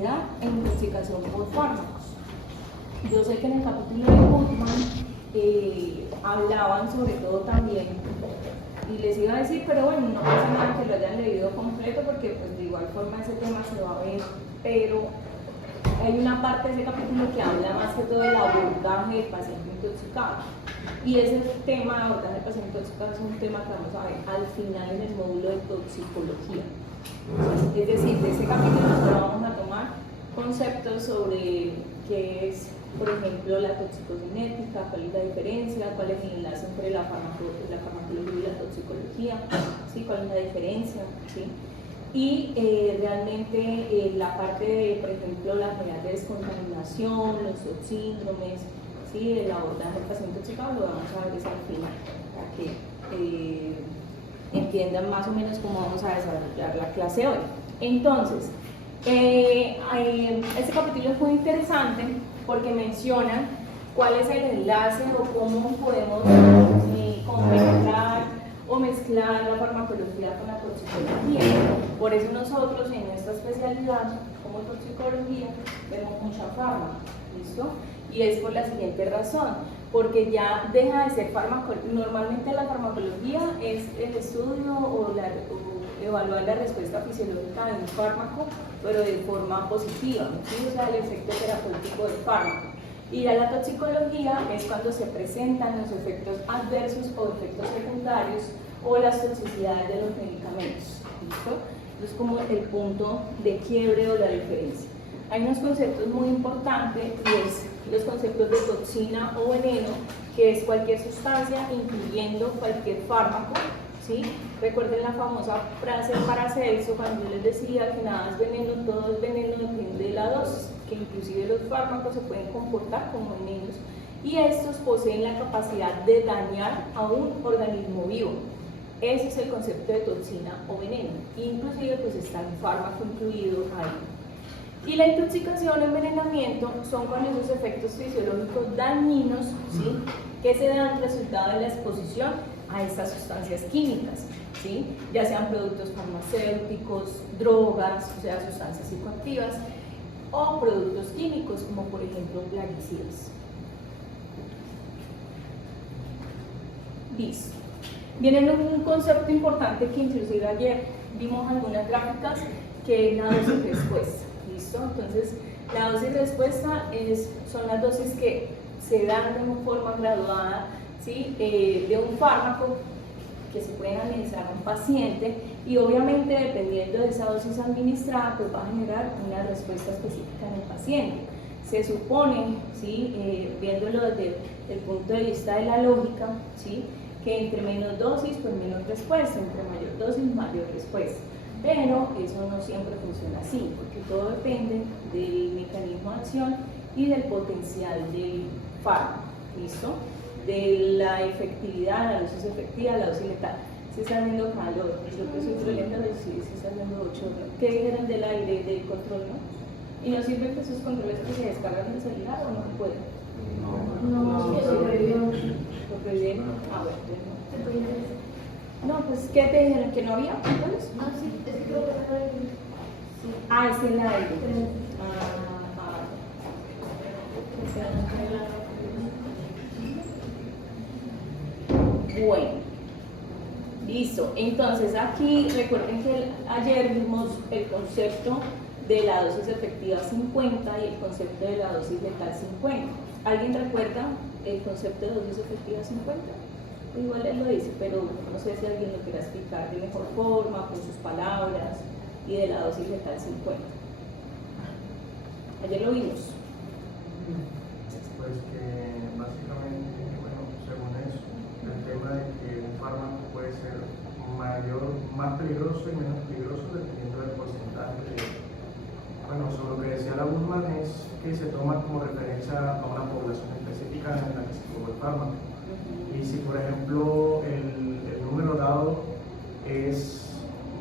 toxicidad e intoxicación por fármacos. Yo sé que en el capítulo de Goodman hablaban sobre todo también, y les iba a decir, pero bueno, no pasa nada que lo hayan leído completo porque pues de igual forma ese tema se va a ver, pero hay una parte de ese capítulo que habla más que todo del abordaje del paciente intoxicado. Y ese tema de abordaje del paciente intoxicado es un tema que vamos a ver al final en el módulo de toxicología. Es decir, de ese capítulo nosotros vamos a tomar conceptos sobre qué es, por ejemplo, la toxicocinética, cuál es la diferencia, cuál es el enlace entre la farmacología y la toxicología, ¿sí? Cuál es la diferencia, ¿sí? Y realmente la parte de, por ejemplo, la enfermedad de descontaminación, los subsíndromes, ¿sí? El abordaje del paciente intoxicado lo vamos a ver al final, para que entiendan más o menos cómo vamos a desarrollar la clase hoy. Entonces, este capítulo es muy interesante porque menciona cuál es el enlace o cómo podemos complementar o mezclar la farmacología con la toxicología. Por eso nosotros en esta especialidad como toxicología vemos mucha fármaco, ¿listo? Y es por la siguiente razón, porque ya deja de ser farmacología. Normalmente la farmacología es el estudio o evaluar la respuesta fisiológica de un fármaco, pero de forma positiva, ¿sí? O sea, el efecto terapéutico del fármaco. Y ya la toxicología es cuando se presentan los efectos adversos o efectos secundarios o las toxicidades de los medicamentos, ¿listo? Entonces, como el punto de quiebre o la diferencia. Hay unos conceptos muy importantes y es los conceptos de toxina o veneno, que es cualquier sustancia, incluyendo cualquier fármaco, ¿sí? Recuerden la famosa frase de Paracelso cuando yo les decía que nada es veneno, todo es veneno, depende de la dosis, que inclusive los fármacos se pueden comportar como venenos y estos poseen la capacidad de dañar a un organismo vivo. Ese es el concepto de toxina o veneno, inclusive pues está el fármaco incluido ahí. Y la intoxicación o envenenamiento son cuando esos efectos fisiológicos dañinos, ¿sí? que se dan resultado de la exposición a estas sustancias químicas, ¿sí? ya sean productos farmacéuticos, drogas, o sea, sustancias psicoactivas, o productos químicos, como por ejemplo plaguicidas. Listo. Viene un concepto importante que inclusive ayer vimos algunas gráficas, que es la dosis respuesta. ¿Listo? Entonces, la dosis respuesta son las dosis que se dan de una forma graduada, ¿sí? De un fármaco que se pueden administrar a un paciente y obviamente dependiendo de esa dosis administrada pues va a generar una respuesta específica en el paciente. Se supone, ¿sí? Viéndolo desde el punto de vista de la lógica, ¿sí? que entre menos dosis pues menos respuesta, entre mayor dosis mayor respuesta, pero eso no siempre funciona así porque todo depende del mecanismo de acción y del potencial del fármaco, ¿listo? De la efectividad, la dosis efectiva, la dosis letal. Se está viendo calor, yo que soy violenta, sí, se está viendo 8. ¿Qué dijeron del aire, del control, no? ¿Y no sirven que esos controles que se descargan de celular o no se pueden? No, se prohibieron. ¿Lo prohibieron? Ah, bueno, no, pues, ¿qué te dijeron? ¿Que no había controles? Ah, sí, es que creo que no hay. Sí. Ah, es el aire. Bueno, listo. Entonces aquí recuerden que ayer vimos el concepto de la dosis efectiva 50 y el concepto de la dosis letal 50. ¿Alguien recuerda el concepto de dosis efectiva 50? Igual él lo dice, pero no sé si alguien lo quiera explicar de mejor forma, con sus palabras, y de la dosis letal 50. Ayer lo vimos. Pues que básicamente, bueno, según eso, el tema de que un fármaco puede ser más peligroso y menos peligroso dependiendo del porcentaje de, bueno, sobre lo que decía la Guzmán es que se toma como referencia a una población específica en la que se tomó el fármaco. Y si por ejemplo el número dado es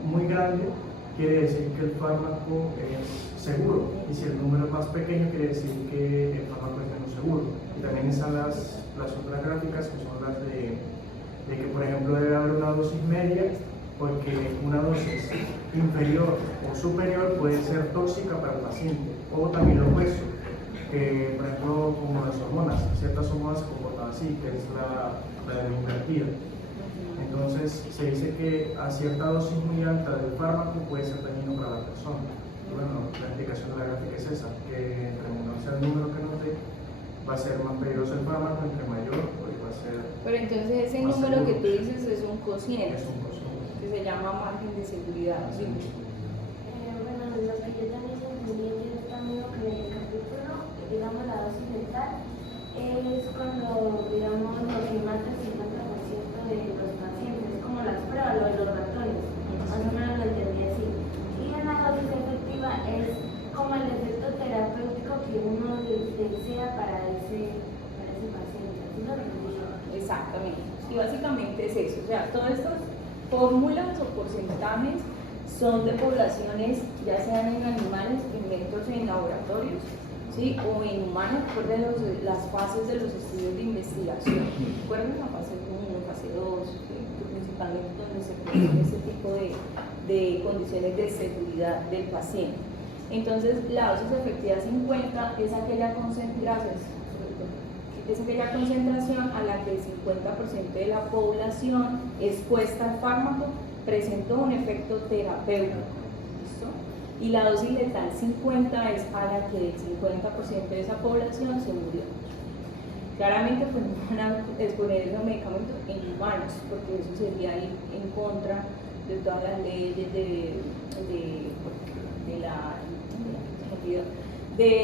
muy grande, quiere decir que el fármaco es seguro, y si el número es más pequeño quiere decir que el fármaco es menos seguro. Y también están las otras gráficas que son las de que por ejemplo debe haber una dosis media, porque una dosis inferior o superior puede ser tóxica para el paciente, o también lo opuesto, que por ejemplo como las hormonas, ciertas hormonas se comportan así, que es la invertida. Entonces se dice que a cierta dosis muy alta del fármaco puede ser dañino para la persona. Y bueno, la explicación de la gráfica es esa, que entre menor sea el número que nos dé, va a ser más peligroso el fármaco, entre mayor pues va a ser. Pero entonces ese más número que seguro. tú dices es un cociente, Es un cociente. que se llama margen de seguridad. ¿Sí? Bueno, lo que yo también entendí es también que en el capítulo, digamos, la dosis letal es cuando, digamos, lo que mata el 50% de los pacientes, es como las pruebas, lo de los ratones, más o menos lo entendí así. Y en la dosis efectiva es como el efecto terapéutico que uno desea para ese paciente, ¿así lo entendí yo? Exactamente. Y básicamente es eso. O sea, todas estas fórmulas o porcentajes son de poblaciones, ya sean en animales, inventos en laboratorios, ¿sí? O en humanos. Recuerden las fases de los estudios de investigación. Recuerden la fase 1, fase 2, ¿sí? Principalmente donde se producen este tipo de condiciones de seguridad del paciente. Entonces, la dosis efectiva 50 es aquella concentración a la que el 50% de la población expuesta al fármaco presentó un efecto terapéutico. ¿Listo? Y la dosis letal 50 es a la que el 50% de esa población se murió. Claramente pues no van a exponer esos medicamentos en humanos, porque eso sería ir en contra de todas las leyes de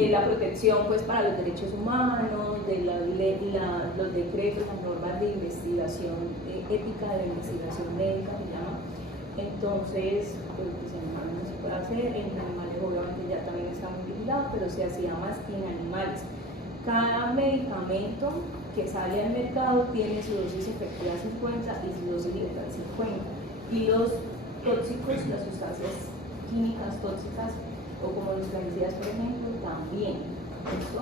la protección pues para los derechos humanos, de los decretos, las normas de investigación ética de la investigación médica, se llama. Entonces, pues en humanos no se puede hacer, en animales obviamente ya también está muy vigilado, pero se hacía más en animales. Cada medicamento que sale al mercado tiene su dosis efectiva 50 y su dosis letal 50. Y los tóxicos, las sustancias químicas tóxicas, o como los plaguicidas, por ejemplo, también. ¿Listo?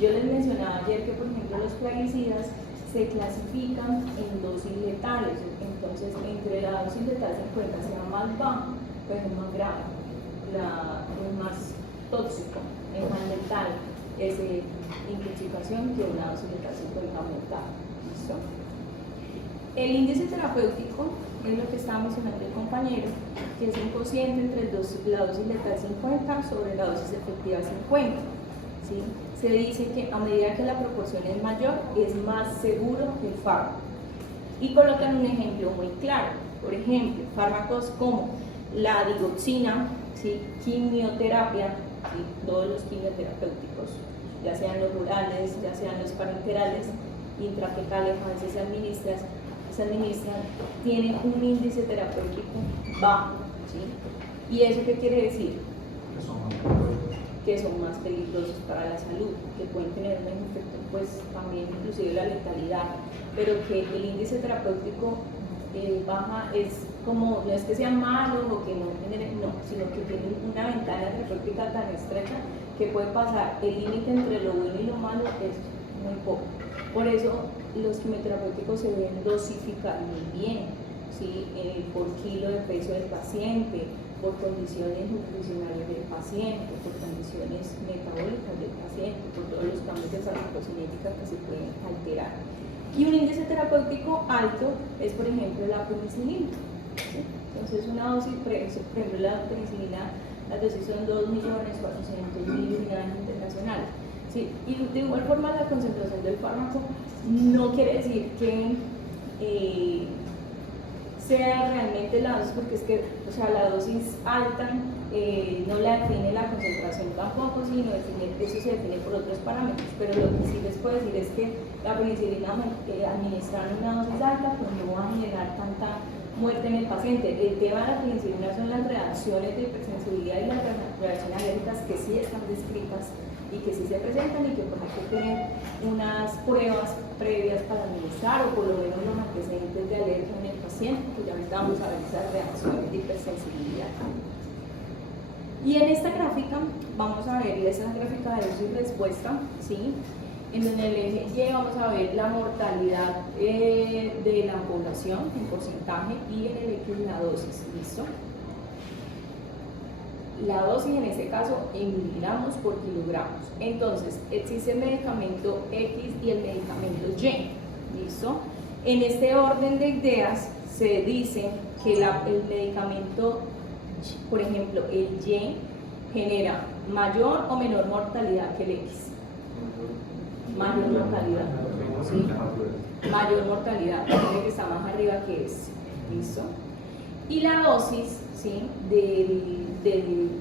Yo les mencionaba ayer que, por ejemplo, los plaguicidas se clasifican en dosis letales. Entonces, entre la dosis letal 50 sea más baja, pues es más grave, es más tóxico, es más letal, es intoxicación que una dosis letal 50 mortal. ¿Listo? El índice terapéutico es lo que estaba mencionando el compañero, que es un cociente entre la dosis letal 50 sobre la dosis efectiva 50. ¿Sí? Se dice que a medida que la proporción es mayor, es más seguro que el fármaco. Y colocan un ejemplo muy claro. Por ejemplo, fármacos como la digoxina, ¿sí? Quimioterapia, ¿sí? Todos los quimioterapéuticos, ya sean los orales, ya sean los parenterales, intrafecales, a veces se administran, tienen un índice terapéutico bajo, ¿sí? ¿Y eso qué quiere decir? Que son más peligrosos para la salud, que pueden tener un efecto, pues también inclusive la letalidad, pero que el índice terapéutico baja es como, no es que sean malos o que no generen, no, sino que tienen una ventana terapéutica tan estrecha que puede pasar el límite entre lo bueno y lo malo, es muy poco. Por eso los quimioterapéuticos se deben dosificar muy bien, ¿sí? Por kilo de peso del paciente, por condiciones nutricionales del paciente, por condiciones metabólicas del paciente, por todos los cambios de farmacocinética que se pueden alterar. Y un índice terapéutico alto es, por ejemplo, la penicilina. ¿Sí? Entonces, una dosis, por ejemplo, la penicilina, las dosis son 2.400.000 unidades internacionales. ¿Sí? Y de igual forma, la concentración del fármaco no quiere decir que sea realmente la dosis, porque es que, o sea, la dosis alta no la define la concentración tampoco, sino eso se define por otros parámetros, pero lo que sí les puedo decir es que la penicilina administrar una dosis alta pues no va a generar tanta muerte en el paciente. El tema de la penicilina son las reacciones de hipersensibilidad y las reacciones alérgicas que sí están descritas y que sí se presentan y que pues hay que tener unas pruebas previas para administrar, o por lo menos los antecedentes de alergia en el paciente, que ya ahorita vamos a ver esas reacciones de hipersensibilidad. Y en esta gráfica vamos a ver esa gráfica de dosis y respuesta, ¿sí? En el eje Y vamos a ver la mortalidad de la población en porcentaje y en el X la dosis, ¿listo? la dosis en este caso en miligramos por kilogramos. Entonces, existe el medicamento X y el medicamento Y. ¿Listo? En este orden de ideas se dice que el medicamento, por ejemplo, el Y genera mayor o menor mortalidad que el X. Mayor mortalidad. ¿Sí? Mayor mortalidad, tiene que estar más arriba que este. ¿Listo? Y la dosis, ¿sí?, de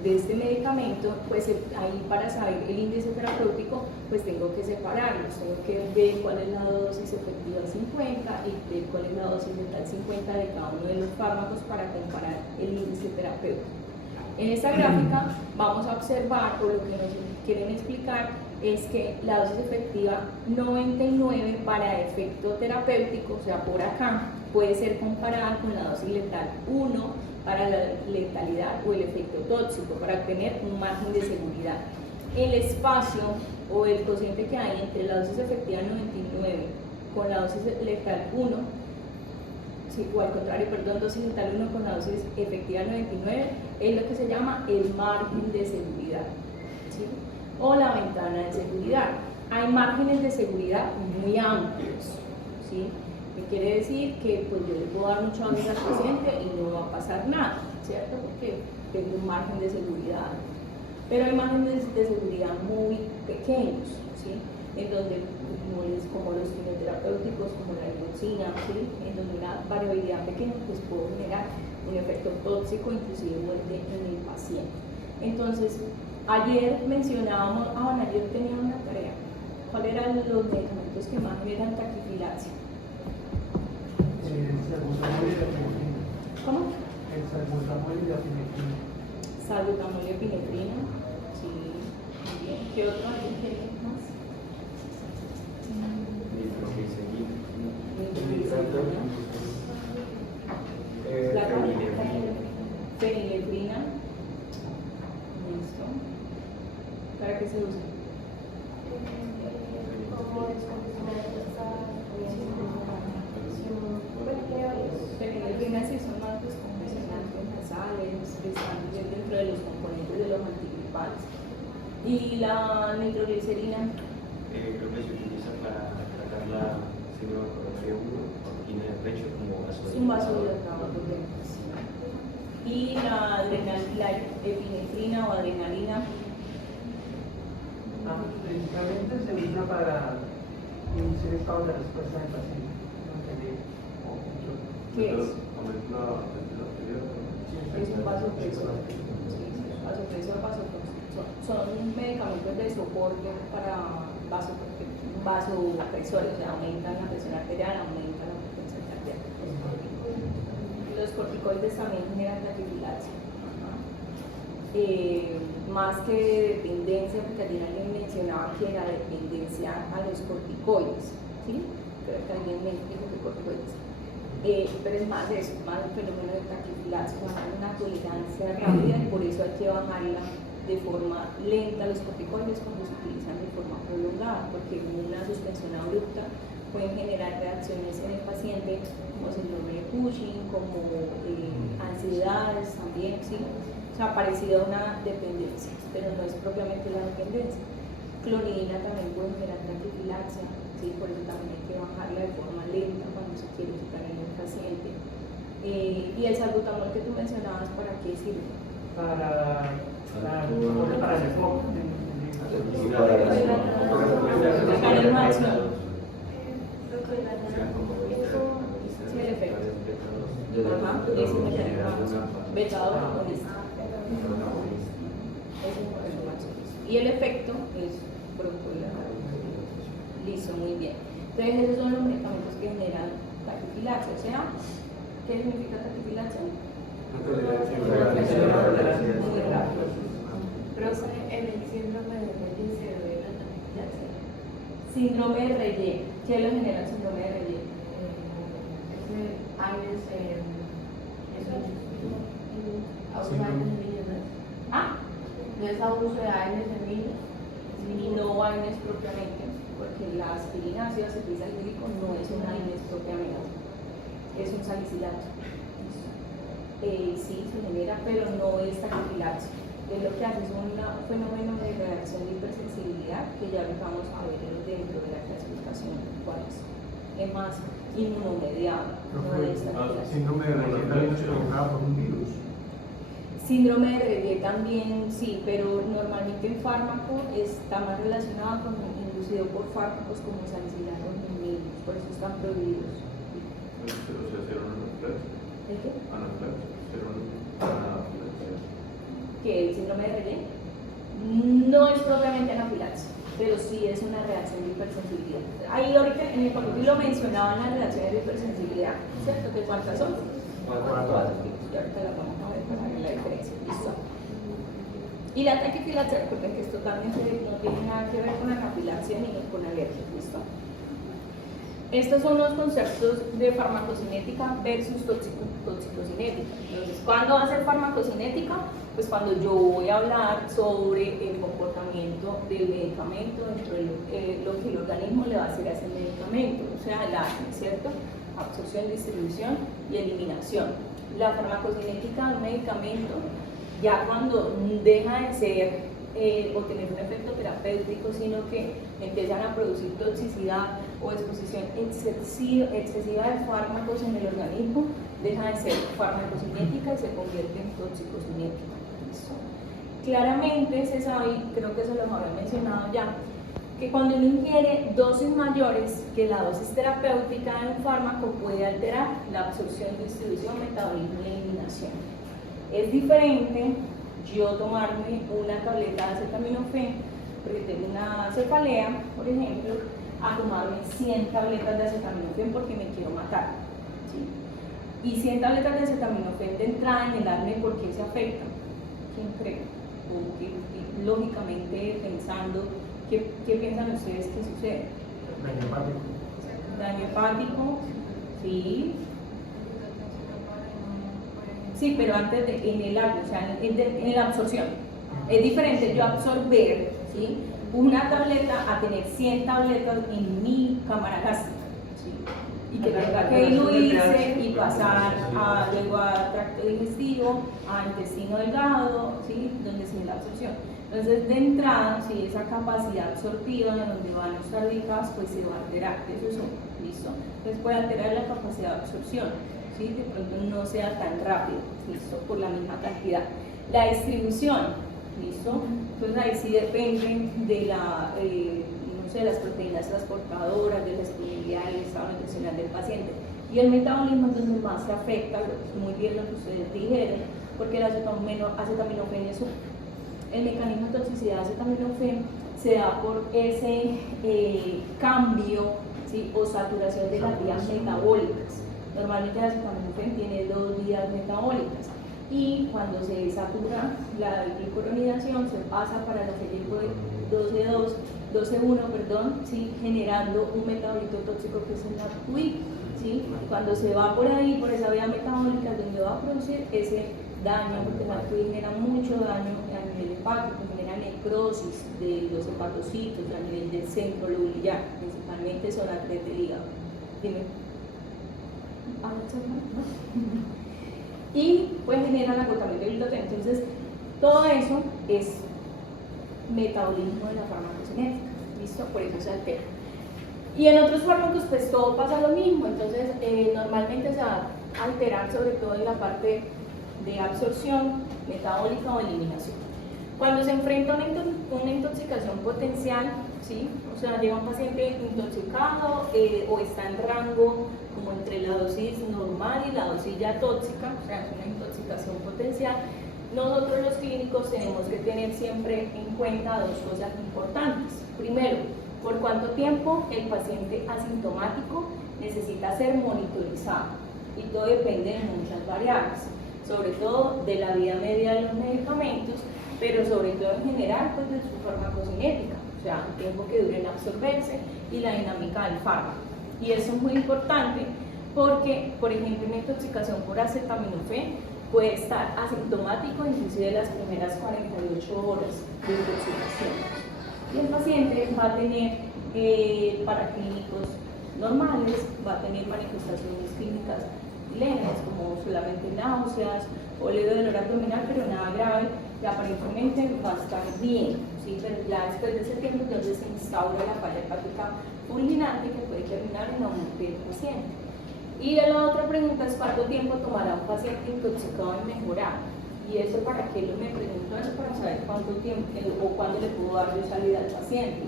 este medicamento, pues ahí para saber el índice terapéutico, pues tengo que separarlos, tengo que ver cuál es la dosis efectiva 50 y ver cuál es la dosis letal 50 de cada uno de los fármacos para comparar el índice terapéutico. En esta gráfica vamos a observar, o lo que nos quieren explicar, es que la dosis efectiva 99 para efecto terapéutico, o sea, por acá, puede ser comparada con la dosis letal 1 para la letalidad o el efecto tóxico, para obtener un margen de seguridad. El espacio o el cociente que hay entre la dosis efectiva 99 con la dosis letal 1, sí, o al contrario, perdón, dosis letal 1 con la dosis efectiva 99, es lo que se llama el margen de seguridad, ¿sí?, o la ventana de seguridad. Hay márgenes de seguridad muy amplios, ¿sí? ¿Qué quiere decir? Que pues yo le puedo dar mucho dosis al paciente y no va a pasar nada, ¿cierto? Porque tengo un margen de seguridad. Pero hay márgenes de seguridad muy pequeños, ¿sí?, en donde, como los quimioterapéuticos, como la iridoxina, ¿sí?, en donde una variabilidad pequeña pues puede generar un efecto tóxico, inclusive muerte en el paciente. Entonces, ayer mencionábamos, bueno, ayer tenía una tarea. ¿Cuáles eran los medicamentos que más generan taquifilaxia? El salbutamol y la epinefrina. ¿Cómo? El salbutamol y la epinefrina. Salbutamol y epinefrina. Sí, muy bien. ¿Qué otro hay que más? Fenilefrina. Listo. ¿Para qué se usa? Fenilefrina sí son más descongestionantes nasales, están dentro de los componentes de los antigripales. ¿Y la nitroglicerina? Creo que se utiliza para tratar la síndrome coronarial 1 o angina de pecho como Es un vasodilatador potente. ¿Y la epinefrina o adrenalina? Principalmente se usa para inducir estados de respuesta del paciente. No entendí. ¿Qué es? Aumenta la arterial. Es un vasopresor. Sí, vasopresor, vasoconstrictor. Son medicamentos de soporte para vasopresores, o sea, aumentan la presión arterial, aumentan la frecuencia cardíaca. Los corticoides también generan taquifilaxia. Más que dependencia, porque ayer alguien mencionaba que la dependencia a los corticoides, ¿sí? Creo que alguien me dijo que corticoides. Pero es más eso, más el fenómeno de taquifilaxia, una tolerancia rápida, y por eso hay que bajarla de forma lenta los corticoides cuando se utilizan de forma prolongada, porque una suspensión abrupta pueden generar reacciones en el paciente como síndrome de Cushing, como ansiedades también, ¿sí? O sea, parecido a una dependencia, pero no es propiamente la dependencia. Clonidina también puede generar taquifilaxia, ¿sí? Por eso también hay que bajarla de forma lenta cuando se quiere quitar en el paciente. Y el salbutamol que tú mencionabas, ¿para qué sirve? Para el enfoque. Para el máximo. Sí, el efecto. Ajá, es un mecanismo beta-2 agonista. Es un mecanismo máximo. Y el efecto es broncohilatador. Listo, muy bien. Entonces, esos son los medicamentos que generan taquifilaxia. O sea, ¿qué significa taquifilaxia? Muy rápido. Pero en el síndrome de Reye se ve la taquifilaxia. Síndrome de Reye. ¿Qué lo genera el síndrome de Reye? ¿Ah? No es abuso de AINES en niños. Y no AINES propiamente, porque la aspirina ácido acetilsalicílico no es un AINES propiamente, es un salicilato. Sí, se genera, pero no es taquifilaxia. que lo que hace es un fenómeno de reacción de hipersensibilidad que ya vamos a ver dentro de la clasificación cuál es más inmunomediado, no de esta clase. Síndrome de Rayet también es provocada por un virus. Síndrome de Rayet también sí, pero normalmente el fármaco está más relacionado con inducido por fármacos como salicílatos en niños, por eso están prohibidos. O sea, hicieron anaflaxia. ¿El qué? Anaflaxia. Hicieron anaflaxia. ¿Que el síndrome de Rayet? No es propiamente anafilaxia, pero sí es una reacción de hipersensibilidad. Ahí ahorita en el capítulo mencionaban las reacciones de hipersensibilidad, ¿cierto? ¿Que cuántas son? Cuatro. Y ahorita las vamos a ver para ver la diferencia. ¿Listo? Y la taquifilaxia, recuerden que esto totalmente no tiene nada que ver con anafilaxia ni con alergia. ¿Listo? Estos son los conceptos de farmacocinética versus toxicocinética. Entonces, ¿cuándo va a ser farmacocinética? Pues cuando yo voy a hablar sobre el comportamiento del medicamento dentro de lo que el organismo le va a hacer a ese medicamento, o sea, el ADME, ¿cierto? Absorción, distribución y eliminación. La farmacocinética del medicamento, ya cuando deja de ser o tener un efecto terapéutico, sino que empiezan a producir toxicidad o exposición excesiva de fármacos en el organismo, deja de ser farmacocinética y se convierte en toxicocinética. ¿Listo? Claramente se sabe, creo que se los había mencionado ya, que cuando uno ingiere dosis mayores que la dosis terapéutica de un fármaco puede alterar la absorción, distribución, metabolismo y eliminación. Es diferente yo tomarme una tableta de acetaminofén porque tengo una cefalea, por ejemplo, a tomarme 100 tabletas de acetaminofén porque me quiero matar, ¿sí? Y 100 tabletas de acetaminofén de entrada en el ADME, ¿por qué se afectan? ¿Quién cree? O que lógicamente pensando, ¿qué piensan ustedes que sucede? Daño hepático. Daño hepático, sí. Sí, pero antes en el ADME, o sea, en la absorción. Es diferente yo absorber, ¿sí?, una tableta a tener 100 tabletas en mi cámara gástrica, ¿sí?, y que tenga que diluirse y pasar luego a tracto digestivo, a intestino delgado, ¿sí?, donde sigue la absorción. Entonces, de entrada, si esa capacidad absortiva de donde van los tardígrafos, pues se va a alterar. Eso es uno, ¿listo? Entonces puede alterar la capacidad de absorción, ¿sí?, de pronto no sea tan rápido, ¿listo?, por la misma cantidad. La distribución, ¿listo? Entonces ahí sí depende de no sé, las proteínas transportadoras, de la disponibilidad del estado nutricional del paciente. Y el metabolismo es donde más se afecta, muy bien lo que ustedes dijeron, porque el acetaminofén es el mecanismo de toxicidad de acetaminofén se da por ese cambio, ¿sí?, o saturación de las vías metabólicas. Normalmente el acetaminofén tiene 2 vías metabólicas y cuando se satura la glucuronidación se pasa para la fenil 12,1, ¿sí?, generando un metabolito tóxico que es el NADQI, ¿sí? Y cuando se va por ahí, por esa vía metabólica, donde va a producir ese daño, porque el NADQI genera mucho daño a nivel hepático, genera necrosis de los hepatocitos a nivel del centro lobular, principalmente zona 3 del hígado. Dime. Y pues generan agotamiento del glutatión. Entonces, todo eso es metabolismo de la farmacocinética, ¿listo? Por eso se altera. Y en otros fármacos pues todo pasa lo mismo, entonces normalmente se va a alterar sobre todo en la parte de absorción, metabólica o eliminación. Cuando se enfrenta una intoxicación potencial, ¿sí?, o sea, llega un paciente intoxicado o está en rango como entre la dosis normal y la dosis ya tóxica, o sea, es una intoxicación potencial, nosotros los clínicos tenemos que tener siempre en cuenta 2 cosas importantes. Primero, por cuánto tiempo el paciente asintomático necesita ser monitorizado, y todo depende de muchas variables, sobre todo de la vida media de los medicamentos, pero sobre todo en general pues de su farmacocinética, o sea, el tiempo que dure en absorberse y la dinámica del fármaco. Y eso es muy importante porque, por ejemplo, una intoxicación por acetaminofén puede estar asintomático inclusive las primeras 48 horas de intoxicación. Y el paciente va a tener paraclínicos normales, va a tener manifestaciones clínicas leves como solamente náuseas o leve dolor abdominal, pero nada grave, que aparentemente va a estar bien, ¿sí? Pero ya después de ese tiempo entonces se instaura la falla hepática fulminante que puede terminar en la muerte del paciente. Y la otra pregunta es cuánto tiempo tomará un paciente intoxicado en mejorar. Y eso para qué me pregunto eso, para saber cuánto tiempo o cuándo le puedo dar yo salida al paciente,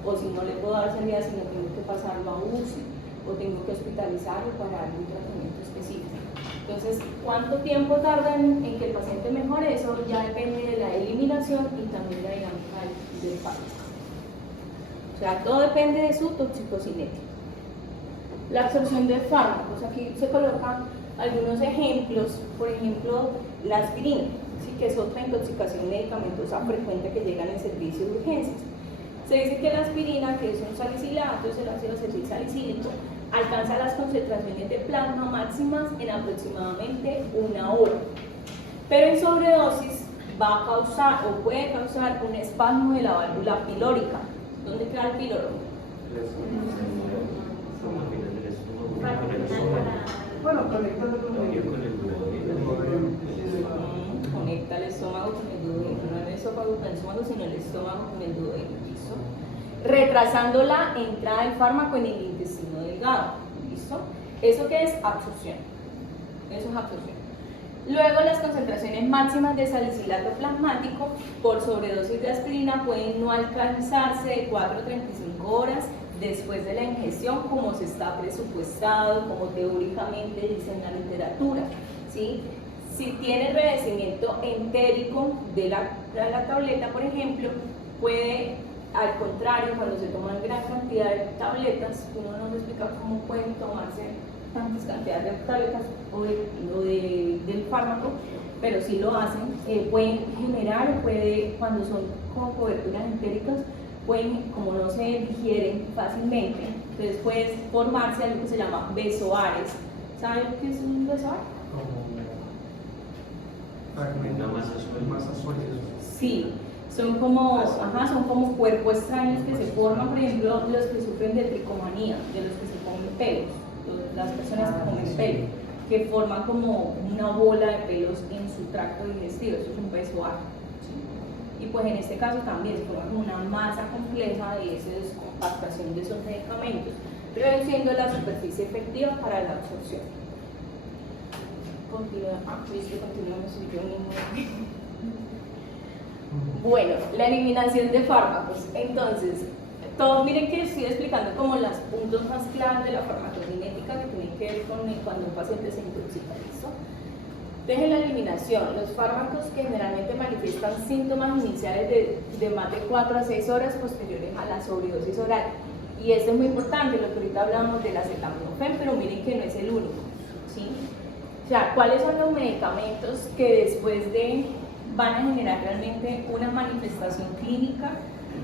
o si no le puedo dar salida, si no tengo que pasarlo a UCI, o tengo que hospitalizarlo para darle un tratamiento específico. Entonces, ¿cuánto tiempo tarda en que el paciente mejore? Eso ya depende de la eliminación y también de la dinámica del fármaco. O sea, todo depende de su toxicocinética. La absorción de fármacos, aquí se colocan algunos ejemplos, por ejemplo, la aspirina, ¿sí? Que es otra intoxicación medicamentosa frecuente que llega en el servicio de urgencias. Se dice que la aspirina, que es un salicilato, es el ácido acetilsalicílico, alcanza las concentraciones de plasma máximas en aproximadamente 1 hora. Pero en sobredosis va a causar o puede causar un espasmo de la válvula pilórica. ¿Dónde queda el píloro? Bueno, conectando con Conecta el estómago con el duodeno, no el esófago con el estómago, sino el estómago con el duodeno, ¿listo? Retrasando la entrada del fármaco en el intestino delgado, ¿listo? ¿Eso qué es? Absorción. Eso es absorción. Luego, las concentraciones máximas de salicilato plasmático por sobredosis de aspirina pueden no alcanzarse de 4 a 35 horas después de la ingestión, como se está presupuestado, como teóricamente dice en la literatura, ¿sí? Si tiene revestimiento entérico de la tableta, por ejemplo, puede, al contrario, cuando se toman gran cantidad de tabletas, uno nos explica cómo pueden tomarse tantas cantidades de tabletas o del fármaco, pero si lo hacen, pueden generar, cuando son con coberturas entéricas, pueden, como no se digieren fácilmente, entonces puede formarse algo que se llama besoares. ¿Saben qué es un besoar? Masas sólidas. Sí, son como cuerpos extraños que se forman, por ejemplo, los que sufren de tricomanía, de los que se comen pelos, las personas que comen pelo, que forman como una bola de pelos en su tracto digestivo, eso es un besoar. Y pues en este caso también se forma como una masa compleja de esa compactación de esos medicamentos, reduciendo la superficie efectiva para la absorción. Bueno, la eliminación de fármacos. Entonces, miren que estoy explicando como los puntos más claves de la farmacocinética que tienen que ver con cuando un paciente se intoxica, ¿listo? Dejen la eliminación. Los fármacos que generalmente manifiestan síntomas iniciales de más de 4 a 6 horas posteriores a la sobredosis oral. Y esto es muy importante, lo que ahorita hablamos del acetaminofén, pero miren que no es el único, ¿sí? O sea, ¿cuáles son los medicamentos que después van a generar realmente una manifestación clínica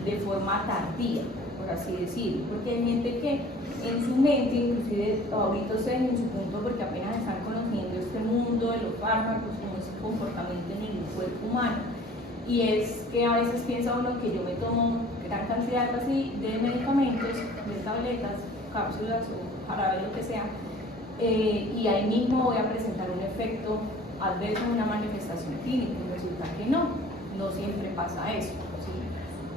de forma tardía, por así decirlo? Porque hay gente que en su mente, inclusive ahorita ustedes en su punto, porque apenas están conociendo este mundo de los fármacos, cómo es el comportamiento en el cuerpo humano, y es que a veces piensa uno que yo me tomo gran cantidad así de medicamentos, de tabletas, cápsulas o jarabe, lo que sea, y ahí mismo voy a presentar un efecto adverso, una manifestación clínica. Resulta que no siempre pasa eso, ¿sí?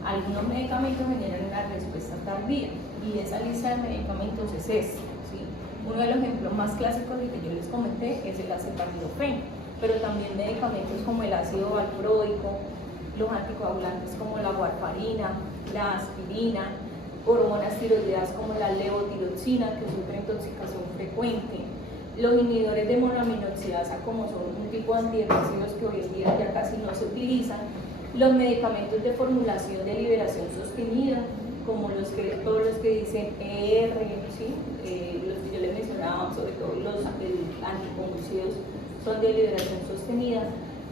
Algunos medicamentos generan una respuesta tardía y esa lista de medicamentos es esta, ¿sí? Uno de los ejemplos más clásicos del que yo les comenté es el acetaminofén, pero también medicamentos como el ácido valproico, los anticoagulantes como la warfarina, la aspirina, hormonas tiroideas como la levotiroxina, que es otra intoxicación frecuente, los inhibidores de monoaminoxidasa, como son un tipo de antidepresivos que hoy en día ya casi no se utilizan, los medicamentos de formulación de liberación sostenida, como todos los que dicen ER, ¿sí? Los que yo les mencionaba, sobre todo los anticonvulsivos, son de liberación sostenida,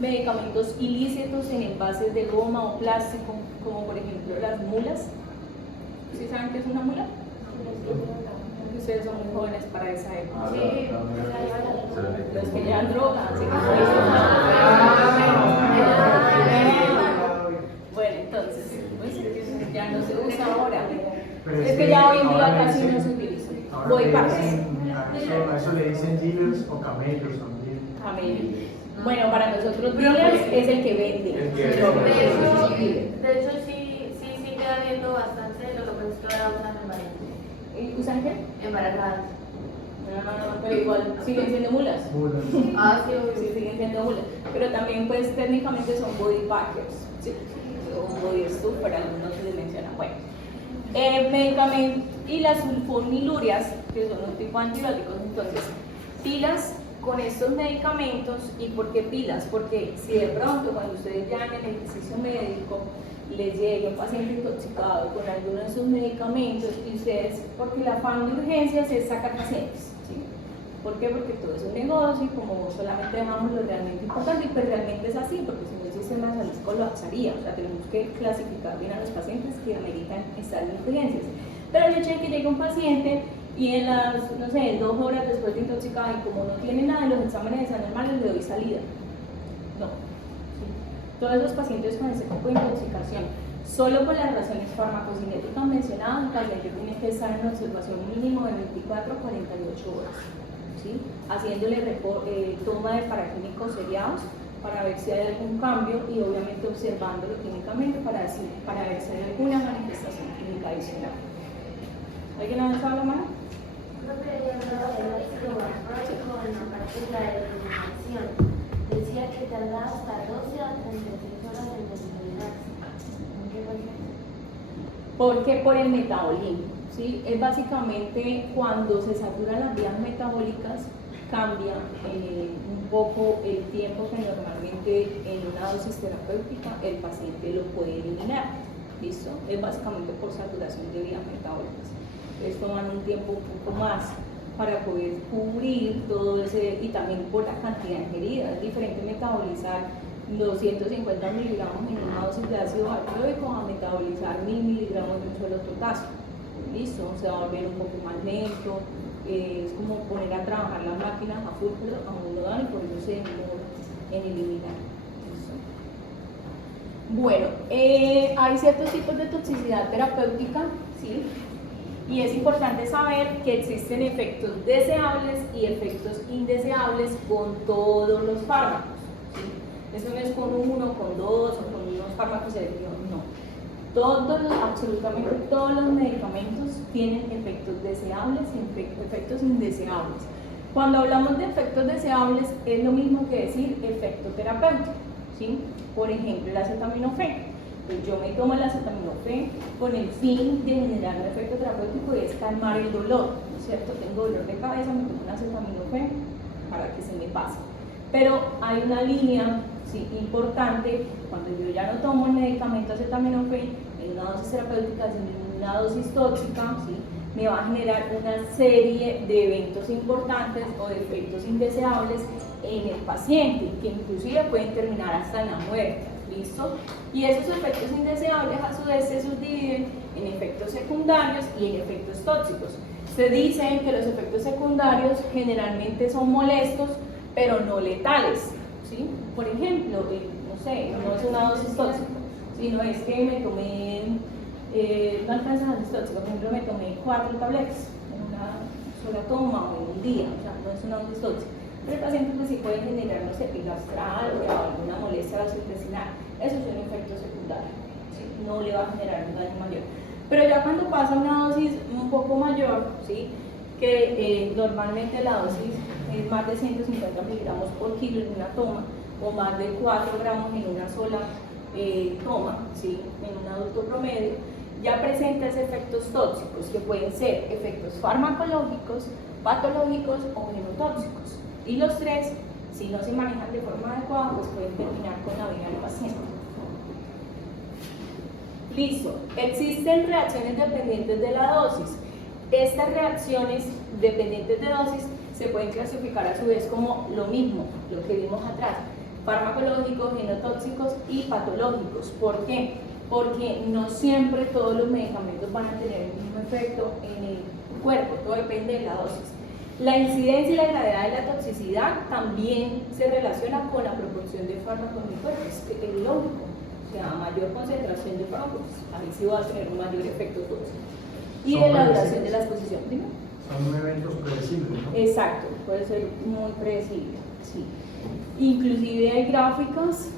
medicamentos ilícitos en envases de goma o plástico, como por ejemplo las mulas. ¿Sí saben qué es una mula? Ustedes son muy jóvenes para esa época. Sí, los que llevan droga. ¿Sí? Bueno, entonces, pues, ya no se usa ahora. Pero Es que ya hoy en día ahora casi dicen- no se utiliza. ahora Voy le partes. dicen- a eso le dicen dealers o camellos también. Camellos. Bueno, para nosotros dealers es el que vende. El que De hecho, sí sigue habiendo bastante de lo que nosotros usan embarazadas. ¿Usan qué? Embarazadas. Ah, pero igual siguen siendo mulas. Mulas. Ah, sí, Sí, siguen siendo mulas. Pero también, pues, técnicamente son body packers. Sí, o body stuff, para algunos se les menciona. Bueno, medicamentos y las sulfonilurias, que son un tipo de antibióticos. Entonces, pilas con estos medicamentos. ¿Y por qué pilas? Porque si de pronto cuando ustedes ya en el ejercicio médico les llegue un paciente intoxicado con alguno de esos medicamentos y ustedes, porque el afán de urgencias es sacar pacientes, ¿sí? ¿Por qué? Porque todo es un negocio y como solamente dejamos lo realmente importante, y pues realmente es así, porque si no el sistema de salud colapsaría. O sea, tenemos que clasificar bien a los pacientes que ameritan estar en urgencias. Pero el hecho de que llegue un paciente y en las, no sé, 2 horas después de intoxicado, y como no tiene nada de los exámenes están normales, le doy salida. No. ¿Sí? Todos los pacientes con ese tipo de intoxicación, solo por las razones farmacocinéticas mencionadas, el paciente tiene que estar en observación mínimo de 24 a 48 horas, ¿sí? Haciéndole toma de paraquímicos seriados para ver si hay algún cambio y obviamente observándolo clínicamente para ver si hay alguna manifestación clínica adicional. ¿Alguien ha alzado la mano? Creo que ella hablaba de ácido valproico en la parte de la determinación. Decía que tardaba hasta 12 a 36 horas en determinarse. ¿En qué pasa? Porque por el metabolismo, ¿sí? Es básicamente cuando se saturan las vías metabólicas, cambia un poco el tiempo que normalmente en una dosis terapéutica el paciente lo puede eliminar. ¿Listo? Es básicamente por saturación de vías metabólicas. Entonces toman un tiempo un poco más para poder cubrir todo ese, y también por la cantidad ingerida. Es diferente metabolizar 250 miligramos en una dosis de ácido valproico a metabolizar 1000 miligramos de un solo totazo. Listo, se va a volver un poco más lento, es como poner a trabajar las máquinas a full, pero aún no dan y por eso se demora en eliminar. ¿Listo? Bueno, hay ciertos tipos de toxicidad terapéutica, ¿sí? Y es importante saber que existen efectos deseables y efectos indeseables con todos los fármacos, ¿sí? Eso no es con uno, con dos o con unos fármacos selectivos, no. Absolutamente todos los medicamentos tienen efectos deseables y efectos indeseables. Cuando hablamos de efectos deseables es lo mismo que decir efecto terapéutico, ¿sí? Por ejemplo, el acetaminofén. Pues yo me tomo el acetaminofén con el fin de generar un efecto terapéutico y es calmar el dolor, ¿no es cierto? Tengo dolor de cabeza, me tomo un acetaminofén para que se me pase. Pero hay una línea, ¿sí?, importante. Cuando yo ya no tomo el medicamento acetaminofén en una dosis terapéutica, sino en una dosis tóxica, ¿sí?, me va a generar una serie de eventos importantes o de efectos indeseables en el paciente, que inclusive pueden terminar hasta en la muerte. ¿Listo? Y esos efectos indeseables a su vez se subdividen en efectos secundarios y en efectos tóxicos. Se dice que los efectos secundarios generalmente son molestos, pero no letales, ¿sí? Por ejemplo, no sé, no es una dosis tóxica, sino es que me tomé, no alcanza la dosis tóxica, por ejemplo, me tomé 4 tabletas en una sola toma o en un día, o sea, no es una dosis tóxica. Pero el paciente pues sí puede generar, no sé, pigastralgia o alguna molestia gastrointestinal. Esos son efectos secundarios, ¿sí? No le va a generar un daño mayor. Pero ya cuando pasa una dosis un poco mayor, ¿sí?, que normalmente la dosis es más de 150 miligramos por kilo en una toma, o más de 4 gramos en una sola toma, ¿sí?, en un adulto promedio, ya presenta efectos tóxicos, que pueden ser efectos farmacológicos, patológicos o genotóxicos. Y los tres, si no se manejan de forma adecuada, pues pueden terminar con la vida del paciente. Listo. Existen reacciones dependientes de la dosis. Estas reacciones dependientes de dosis se pueden clasificar a su vez como lo mismo, lo que vimos atrás: farmacológicos, genotóxicos y patológicos. ¿Por qué? Porque no siempre todos los medicamentos van a tener el mismo efecto en el cuerpo, todo depende de la dosis. La incidencia y la gravedad de la toxicidad también se relaciona con la proporción de fármacos en el cuerpo, es lógico. O sea, a mayor concentración de fármacos, ahí sí va a tener un mayor efecto tóxico. Y de la duración de la exposición. ¿Dime? Son eventos predecibles, ¿no? Exacto, puede ser muy predecible, sí. Inclusive hay gráficas,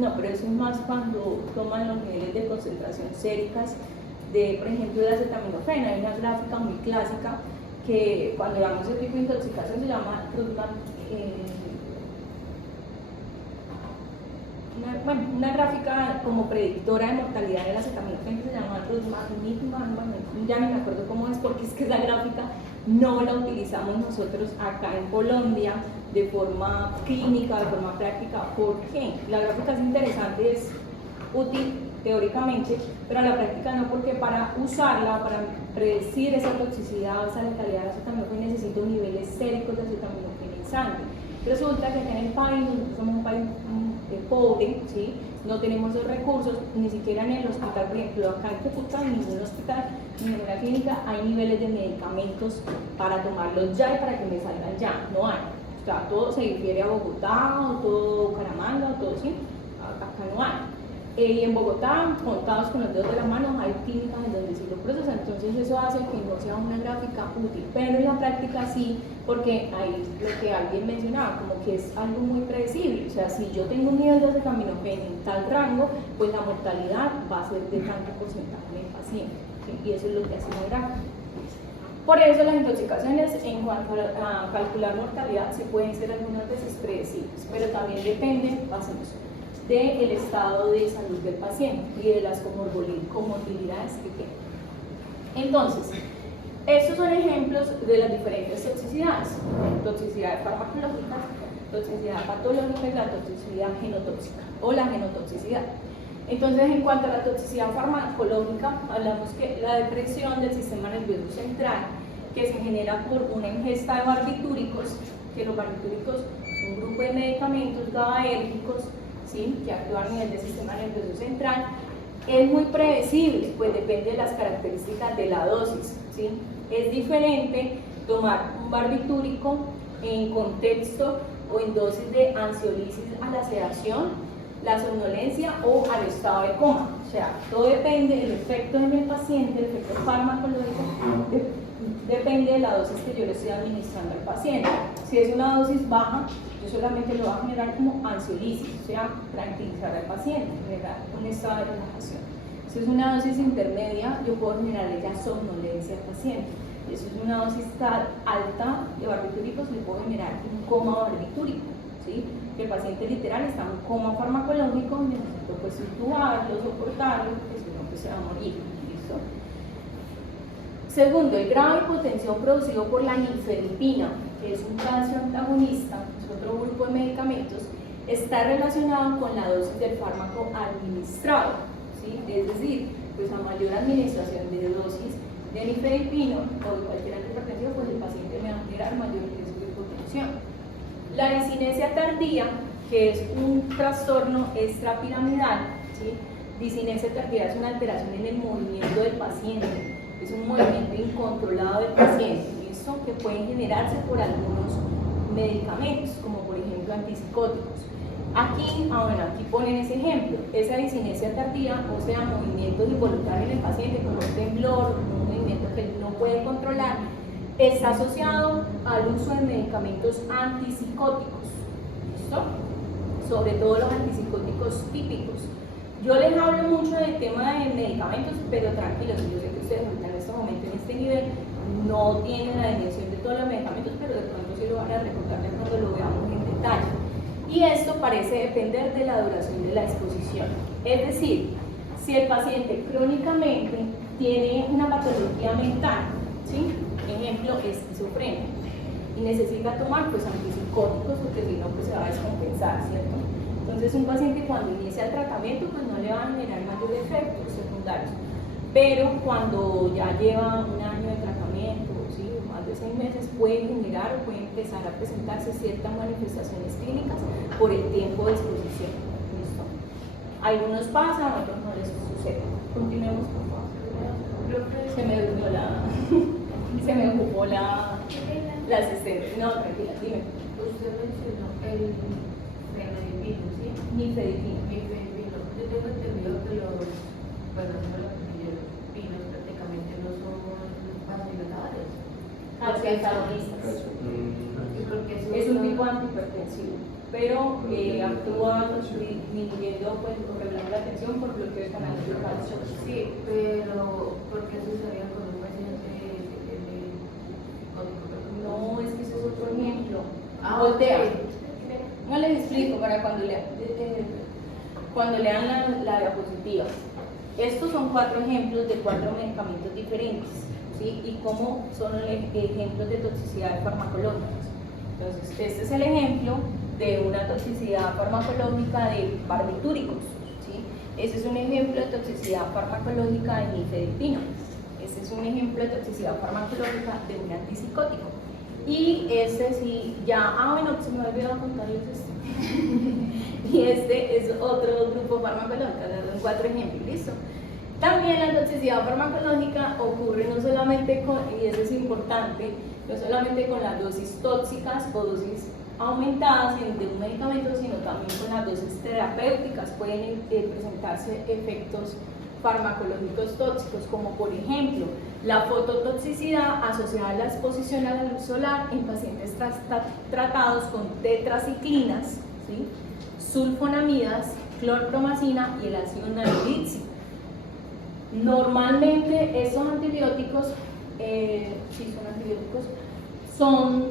no, pero eso es más cuando toman los niveles de concentración séricas de, por ejemplo, de acetaminofén. Hay una gráfica muy clásica que cuando damos el pico de intoxicación se llama una gráfica como predictora de mortalidad del acetaminofén que se llama Rudman, bueno, ya no me acuerdo cómo es porque es que esa gráfica no la utilizamos nosotros acá en Colombia de forma clínica, de forma práctica. ¿Por qué? La gráfica es interesante, es útil teóricamente, pero a la práctica no, porque para usarla, para predecir esa toxicidad o esa letalidad del acetaminofén necesito niveles séricos de acetaminofén en sangre. Resulta que acá en el país, nosotros somos un país pobre, ¿sí? No tenemos los recursos, ni siquiera en el hospital, por ejemplo, acá en Cúcuta, en ningún hospital, ni ninguna clínica hay niveles de medicamentos para tomarlos ya y para que me salgan ya, no hay. O sea, todo se refiere a Bogotá, o todo Bucaramanga, o todo sí, acá no hay. Y en Bogotá, contados con los dedos de la mano, hay clínicas en donde sí lo procesan, entonces eso hace que no sea una gráfica útil, pero en la práctica sí, porque ahí lo que alguien mencionaba, como que es algo muy predecible. O sea, si yo tengo un nivel de acetaminofén en tal rango, pues la mortalidad va a ser de tanto porcentaje en el paciente, ¿sí? Y eso es lo que hace la gráfica. Por eso las intoxicaciones, en cuanto a calcular mortalidad, sí pueden ser algunas veces predecibles, pero también dependen, del estado de salud del paciente y de las comorbilidades que tiene. Entonces, estos son ejemplos de las diferentes toxicidades: toxicidades farmacológicas, toxicidad patológica y la toxicidad genotóxica o la genotoxicidad. Entonces, en cuanto a la toxicidad farmacológica, hablamos que la depresión del sistema nervioso central, que se genera por una ingesta de barbitúricos, que los barbitúricos son un grupo de medicamentos GABAérgicos, ¿sí?, que actúan a nivel del sistema nervioso central, es muy predecible, pues depende de las características de la dosis, ¿sí? Es diferente tomar un barbitúrico en contexto o en dosis de ansiolisis a la sedación, la somnolencia o al estado de coma. O sea, todo depende del efecto en el paciente, el efecto farmacológico, depende de la dosis que yo le estoy administrando al paciente. Si es una dosis baja, yo solamente lo voy a generar como ansiolisis, o sea, tranquilizar al paciente, generar un estado de relajación. Si es una dosis intermedia, yo puedo generarle ya somnolencia al paciente. Si es una dosis alta de barbitúricos, le puedo generar un coma barbitúrico, ¿sí? Que el paciente literal está en un coma farmacológico, necesito pues intubarlo, soportarlo, porque si no pues se va a morir, ¿listo? Segundo, el grado de hipotensión producido por la nifedipina, que es un calcio antagonista, es otro grupo de medicamentos, está relacionado con la dosis del fármaco administrado, ¿sí? Es decir, pues a mayor administración de dosis de nifedipina o de cualquier antihipertensivo, pues el paciente me va a generar mayor riesgo de hipotensión. La disinesia tardía, que es un trastorno extrapiramidal, ¿sí? Disinesia tardía es una alteración en el movimiento del paciente, es un movimiento incontrolado del paciente, ¿listo? Que pueden generarse por algunos medicamentos, como por ejemplo antipsicóticos. Aquí, aquí ponen ese ejemplo, esa disinesia tardía, o sea, movimientos involuntarios en el paciente, como un temblor, un movimiento que él no puede controlar, está asociado al uso de medicamentos antipsicóticos, ¿listo? Sobre todo los antipsicóticos típicos. Yo les hablo mucho del tema de medicamentos, pero tranquilos, yo sé que ustedes ahorita en este momento, en este nivel, no tienen la dimensión de todos los medicamentos, pero de pronto sí lo van a recordar ya cuando lo veamos en detalle. Y esto parece depender de la duración de la exposición. Es decir, si el paciente crónicamente tiene una patología mental, ¿sí? Ejemplo, esquizofrenia, y necesita tomar pues antipsicóticos, porque si no pues se va a descompensar, ¿cierto? Entonces un paciente cuando inicia el tratamiento pues no le van a generar mayor efectos secundarios, pero cuando ya lleva un año de tratamiento, ¿sí?, más de 6 meses, puede generar o puede empezar a presentarse ciertas manifestaciones clínicas por el tiempo de exposición. ¿Listo? Algunos pasan, a otros no les sucede. Continuemos, por favor. Se me durmió se me ocupó la asistente. No, tranquila, dime. Usted mencionó el fenadipino, ¿sí? Nifedipina. Nifedipino. Yo tengo entendido que los pinos prácticamente no son vasodilatadores. Antiantagonistas. ¿Y por qué Es un tipo antihipertensivo. pero actúa disminuyendo pues, o regulando la tensión por bloqueo de canales de calcio. Sí, pero ¿por qué sucedía con un paciente No, es que eso es otro ejemplo. Ah, Voltea. ok. No les explico para cuando lean la diapositiva. Estos son 4 ejemplos de 4 medicamentos diferentes, ¿sí? Y cómo son ejemplos de toxicidad farmacológicas. Entonces, este es el ejemplo de una toxicidad farmacológica de barbitúricos, ¿sí? Ese es un ejemplo de toxicidad farmacológica de nifedipino. Este es un ejemplo de toxicidad farmacológica de un antipsicótico. Y este sí, ya, bueno, se me ha olvidado contarles esto. Y este es otro grupo farmacológico, son 4 ejemplos, ¿listo? También la toxicidad farmacológica ocurre no solamente con, y eso es importante, no solamente con las dosis tóxicas o dosis aumentadas de un medicamento, sino también con las dosis terapéuticas. Pueden presentarse efectos farmacológicos tóxicos, como por ejemplo la fototoxicidad asociada a la exposición a la luz solar en pacientes tratados con tetraciclinas, ¿sí? Sulfonamidas, clorpromazina y el ácido narilícico. Normalmente estos antibióticos, son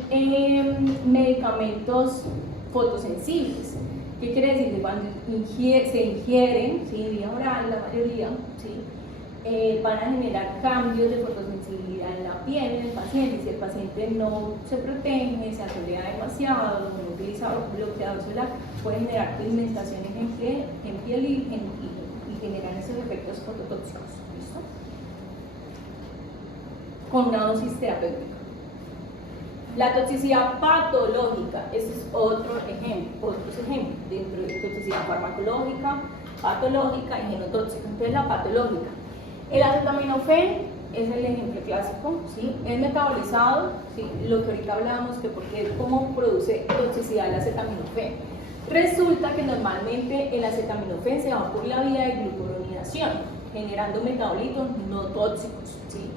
medicamentos fotosensibles. ¿Qué quiere decir? Que cuando se ingieren, ¿sí? Vía oral, la mayoría, ¿sí? Van a generar cambios de fotosensibilidad en la piel del paciente. Y si el paciente no se protege, se asolea demasiado, no utiliza bloqueador solar, puede generar pigmentaciones en piel y generar esos efectos fototóxicos. ¿Listo? Con una dosis terapéutica. La toxicidad patológica, ese es otros ejemplos dentro de toxicidad farmacológica, patológica y genotóxica. Entonces, la patológica, el acetaminofén es el ejemplo clásico, ¿sí? Es metabolizado, ¿sí? Lo que ahorita hablábamos, que porque cómo produce toxicidad el acetaminofén. Resulta que normalmente el acetaminofén se va por la vía de glucuronidación, generando metabolitos no tóxicos, ¿sí?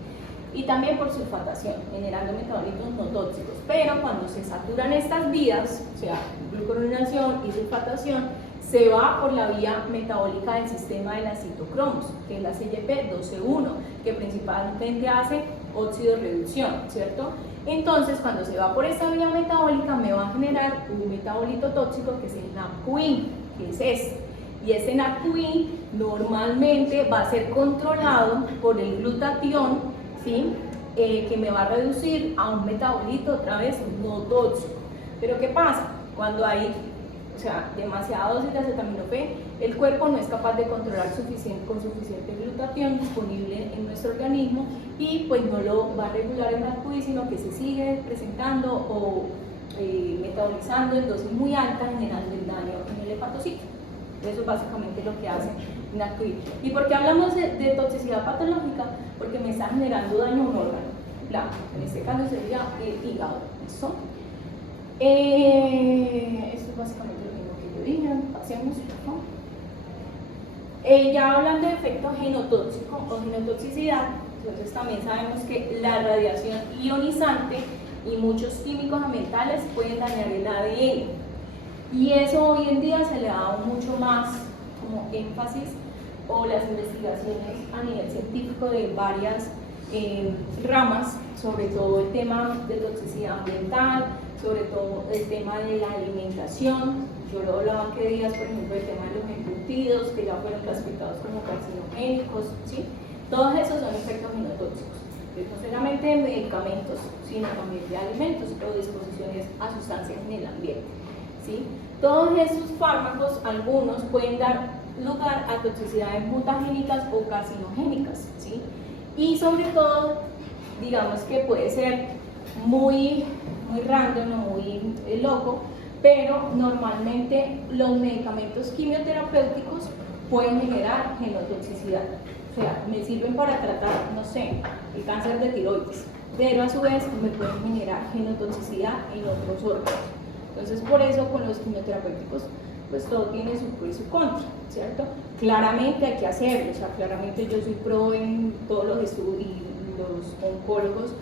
Y también por sulfatación, generando metabolitos no tóxicos. Pero cuando se saturan estas vías, o sea, glucuronidación y sulfatación, se va por la vía metabólica del sistema de las citocromos, que es la CYP12-1, que principalmente hace óxido reducción, ¿cierto? Entonces, cuando se va por esta vía metabólica, me va a generar un metabolito tóxico que es el NAPQIN, que es este. Y este NAPQIN normalmente va a ser controlado por el glutatión, ¿sí? Que me va a reducir a un metabolito otra vez no tóxico. Pero ¿qué pasa? Cuando hay demasiada dosis de acetaminofén, el cuerpo no es capaz de controlar con suficiente glutatión disponible en nuestro organismo y pues no lo va a regular en la NAPQI, sino que se sigue presentando o metabolizando en dosis muy altas, generando el daño en el hepatocito. Eso es básicamente lo que hace NAPQI. ¿Y por qué hablamos de toxicidad patológica? Porque me está generando daño a un órgano, claro, en este caso sería el hígado. ¿Listo? Esto es básicamente lo mismo que yo dije. Pasemos, por favor. Ya hablando de efecto genotóxico o genotoxicidad, entonces también sabemos que la radiación ionizante y muchos químicos ambientales pueden dañar el ADN. Y eso hoy en día se le da mucho más como énfasis, o las investigaciones a nivel científico de varias ramas, sobre todo el tema de toxicidad ambiental, sobre todo el tema de la alimentación. Yo lo hablaba hace días, por ejemplo, el tema de los embutidos, que ya fueron clasificados como carcinogénicos, ¿sí? Todos esos son efectos genotóxicos, no solamente de medicamentos, sino también de alimentos o disposiciones a sustancias en el ambiente, ¿sí? Todos esos fármacos, algunos pueden dar lugar a toxicidades mutagénicas o carcinogénicas, ¿sí? Y sobre todo, digamos que puede ser muy random o muy loco, pero normalmente los medicamentos quimioterapéuticos pueden generar genotoxicidad. O sea, me sirven para tratar, no sé, el cáncer de tiroides, pero a su vez me pueden generar genotoxicidad en otros órganos. Entonces, por eso con los quimioterapéuticos, pues todo tiene su pro y su contra, ¿cierto? Claramente hay que hacerlo, o sea, claramente yo soy pro en todos los estudios y los oncólogos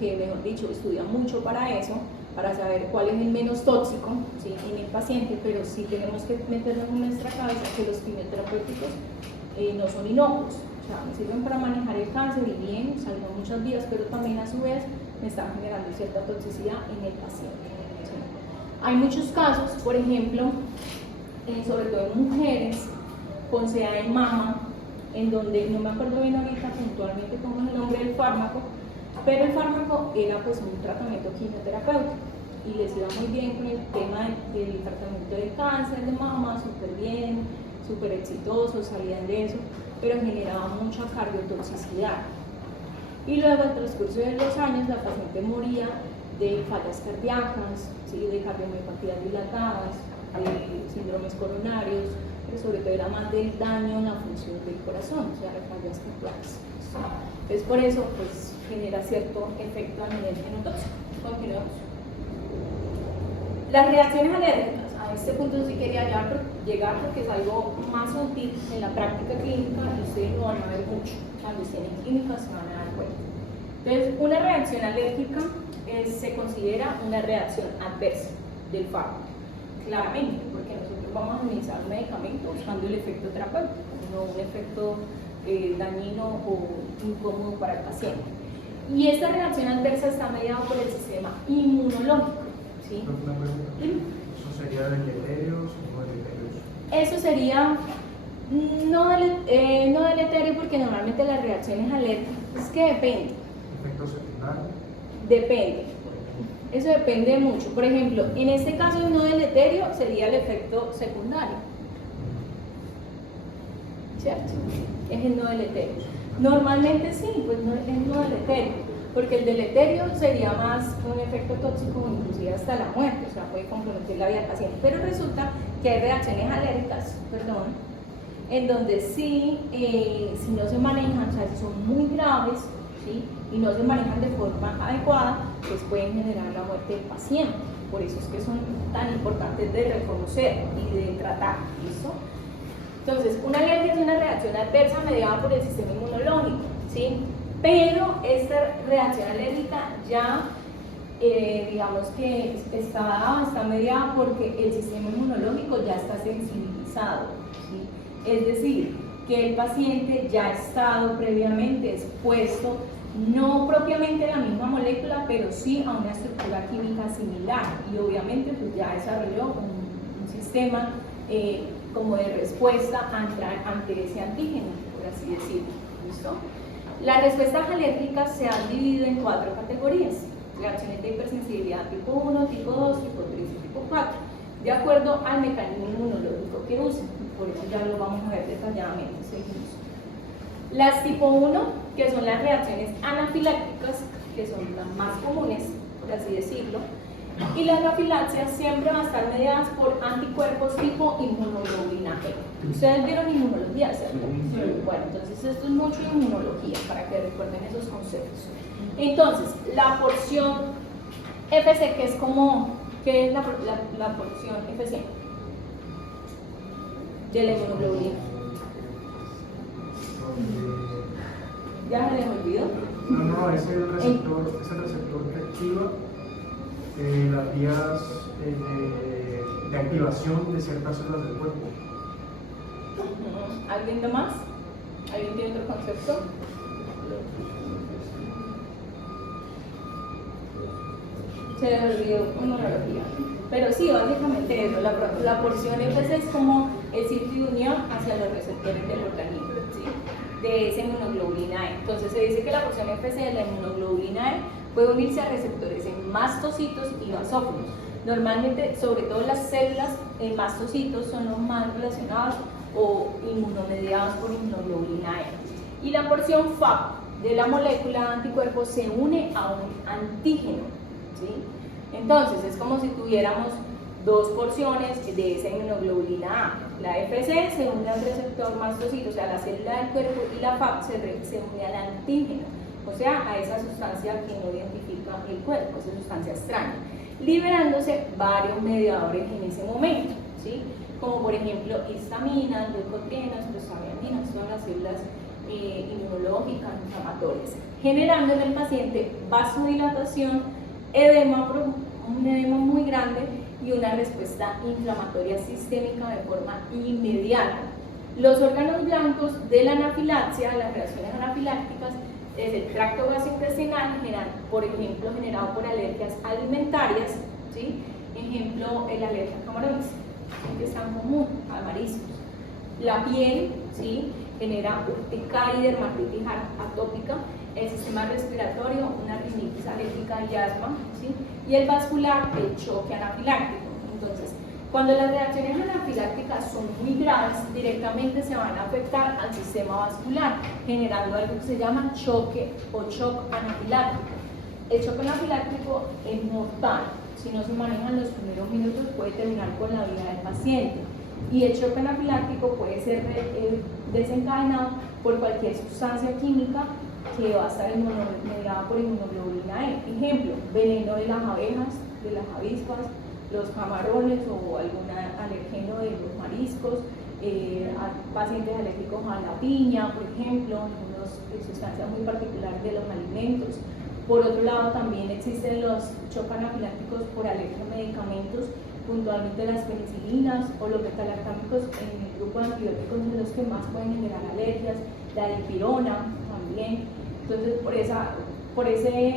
que, mejor dicho, estudian mucho para eso, para saber cuál es el menos tóxico, ¿sí?, en el paciente, pero sí tenemos que meternos en nuestra cabeza que los quimioterapéuticos no son inocuos, o sea, me sirven para manejar el cáncer y bien, salvan muchas vidas, pero también a su vez me están generando cierta toxicidad en el paciente, ¿sí? Hay muchos casos, por ejemplo, sobre todo en mujeres, con SEA en mama, en donde no me acuerdo bien ahorita puntualmente cómo es el nombre del fármaco, pero el fármaco era pues un tratamiento quimioterapéutico y les iba muy bien con el tema del tratamiento del cáncer de mama, súper bien, súper exitoso, salían de eso, pero generaba mucha cardiotoxicidad. Y luego, al transcurso de los años, la paciente moría de fallas cardíacas, ¿sí?, de cardiomiopatías dilatadas, de síndromes coronarios, pero sobre todo era más del daño en la función del corazón, o sea, de fallas cardíacas. Entonces, por eso, pues, genera cierto efecto a nivel genotóxico. Continuamos. Las reacciones alérgicas, a este punto sí quería llegar porque es algo más útil en la práctica clínica y ustedes lo van a ver mucho. Cuando estén en clínica se van a dar cuenta. Entonces, una reacción alérgica se considera una reacción adversa del fármaco, claramente, porque nosotros vamos a administrar un medicamento buscando el efecto terapéutico, no un efecto dañino o incómodo para el paciente. Y esta reacción adversa está mediada por el sistema inmunológico, ¿sí? Una pregunta. ¿Eso sería deleterios o no deleterios? Eso sería no deleterio porque normalmente las reacciones alérgicas, es que depende. ¿Efectos secundarios? Depende. Eso depende mucho. Por ejemplo, en este caso el no deleterio sería el efecto secundario, ¿cierto? Es el no deleterio. Normalmente sí, pues no es no deleterio, porque el deleterio sería más un efecto tóxico, inclusive hasta la muerte, o sea, puede comprometer la vida del paciente. Pero resulta que hay reacciones alérgicas, en donde sí, si no se manejan, o sea, si son muy graves, ¿sí?, y no se manejan de forma adecuada, pues pueden generar la muerte del paciente. Por eso es que son tan importantes de reconocer y de tratar, ¿listo? Entonces, una alergia es una reacción adversa mediada por el sistema inmunológico, ¿sí? Pero esta reacción alérgica ya, digamos que está mediada porque el sistema inmunológico ya está sensibilizado, ¿sí? Es decir, que el paciente ya ha estado previamente expuesto, no propiamente a la misma molécula, pero sí a una estructura química similar y obviamente pues ya desarrolló un sistema como de respuesta ante ese antígeno, por así decirlo, ¿listo? Las respuestas alérgicas se han dividido en 4 categorías: reacciones de hipersensibilidad tipo 1, tipo 2, tipo 3 y tipo 4, de acuerdo al mecanismo inmunológico que usen. Por eso ya lo vamos a ver detalladamente. Seguimos. Las tipo 1, que son las reacciones anafilácticas, que son las más comunes, por así decirlo, y las anafilaxias siempre van a estar mediadas por anticuerpos tipo inmunoglobulina E. ¿Ustedes vieron inmunología, cierto? Bueno, entonces esto es mucho inmunología, para que recuerden esos conceptos. Entonces, la porción FC, que es como, ¿qué es la porción FC de la inmunoglobulina? ¿Ya se les olvidó? No, es el receptor que activa las vías de activación de ciertas células del cuerpo. ¿Alguien más? ¿Alguien tiene otro concepto? Se les olvidó inmunología. Pero sí, básicamente eso, la porción FC es como el sitio de unión hacia los receptores del organismo, ¿sí?, de esa inmunoglobulina E. Entonces se dice que la porción FC de la inmunoglobulina E puede unirse a receptores en mastocitos y basófilos. Normalmente, sobre todo las células en mastocitos son los más relacionados o inmunomediados por inmunoglobulina E. Y la porción FAP de la molécula de anticuerpos se une a un antígeno, ¿sí? Entonces es como si tuviéramos 2 porciones de esa inmunoglobulina A. La FC se une al receptor mastocito, o sea, la célula del cuerpo, y la FAP se une al antígeno, o sea, a esa sustancia que no identifica el cuerpo, esa sustancia extraña, liberándose varios mediadores en ese momento, ¿sí?, como por ejemplo histaminas, leucotrienas, prostaglandinas, son las células inmunológicas inflamatorias, generando en el paciente vasodilatación, edema un edema muy grande y una respuesta inflamatoria sistémica de forma inmediata. Los órganos blancos de la anafilaxia, las reacciones anafilácticas, desde el tracto gastrointestinal generan, por ejemplo, generado por alergias alimentarias, ¿sí? Ejemplo, el alergia a camarones, que es tan común, a mariscos. La piel, ¿sí? Genera urticaria y dermatitis atópica, el sistema respiratorio, una rinitis alérgica y asma, ¿sí? Y el vascular, el choque anafiláctico. Entonces, cuando las reacciones anafilácticas son muy graves, directamente se van a afectar al sistema vascular, generando algo que se llama choque o shock anafiláctico. El shock anafiláctico es mortal. Si no se manejan los primeros minutos, puede terminar con la vida del paciente. Y el shock anafiláctico puede ser desencadenado por cualquier sustancia química que va a estar mediada por inmunoglobulina E. Ejemplo, veneno de las abejas, de las avispas, los camarones o algún alergeno de los mariscos, pacientes alérgicos a la piña, por ejemplo, algunas sustancias muy particulares de los alimentos. Por otro lado, también existen los shock anafilácticos por alergia a medicamentos, puntualmente las penicilinas o los beta-lactámicos en el grupo de antibióticos de los que más pueden generar alergias, la dipirona también. Entonces, por ese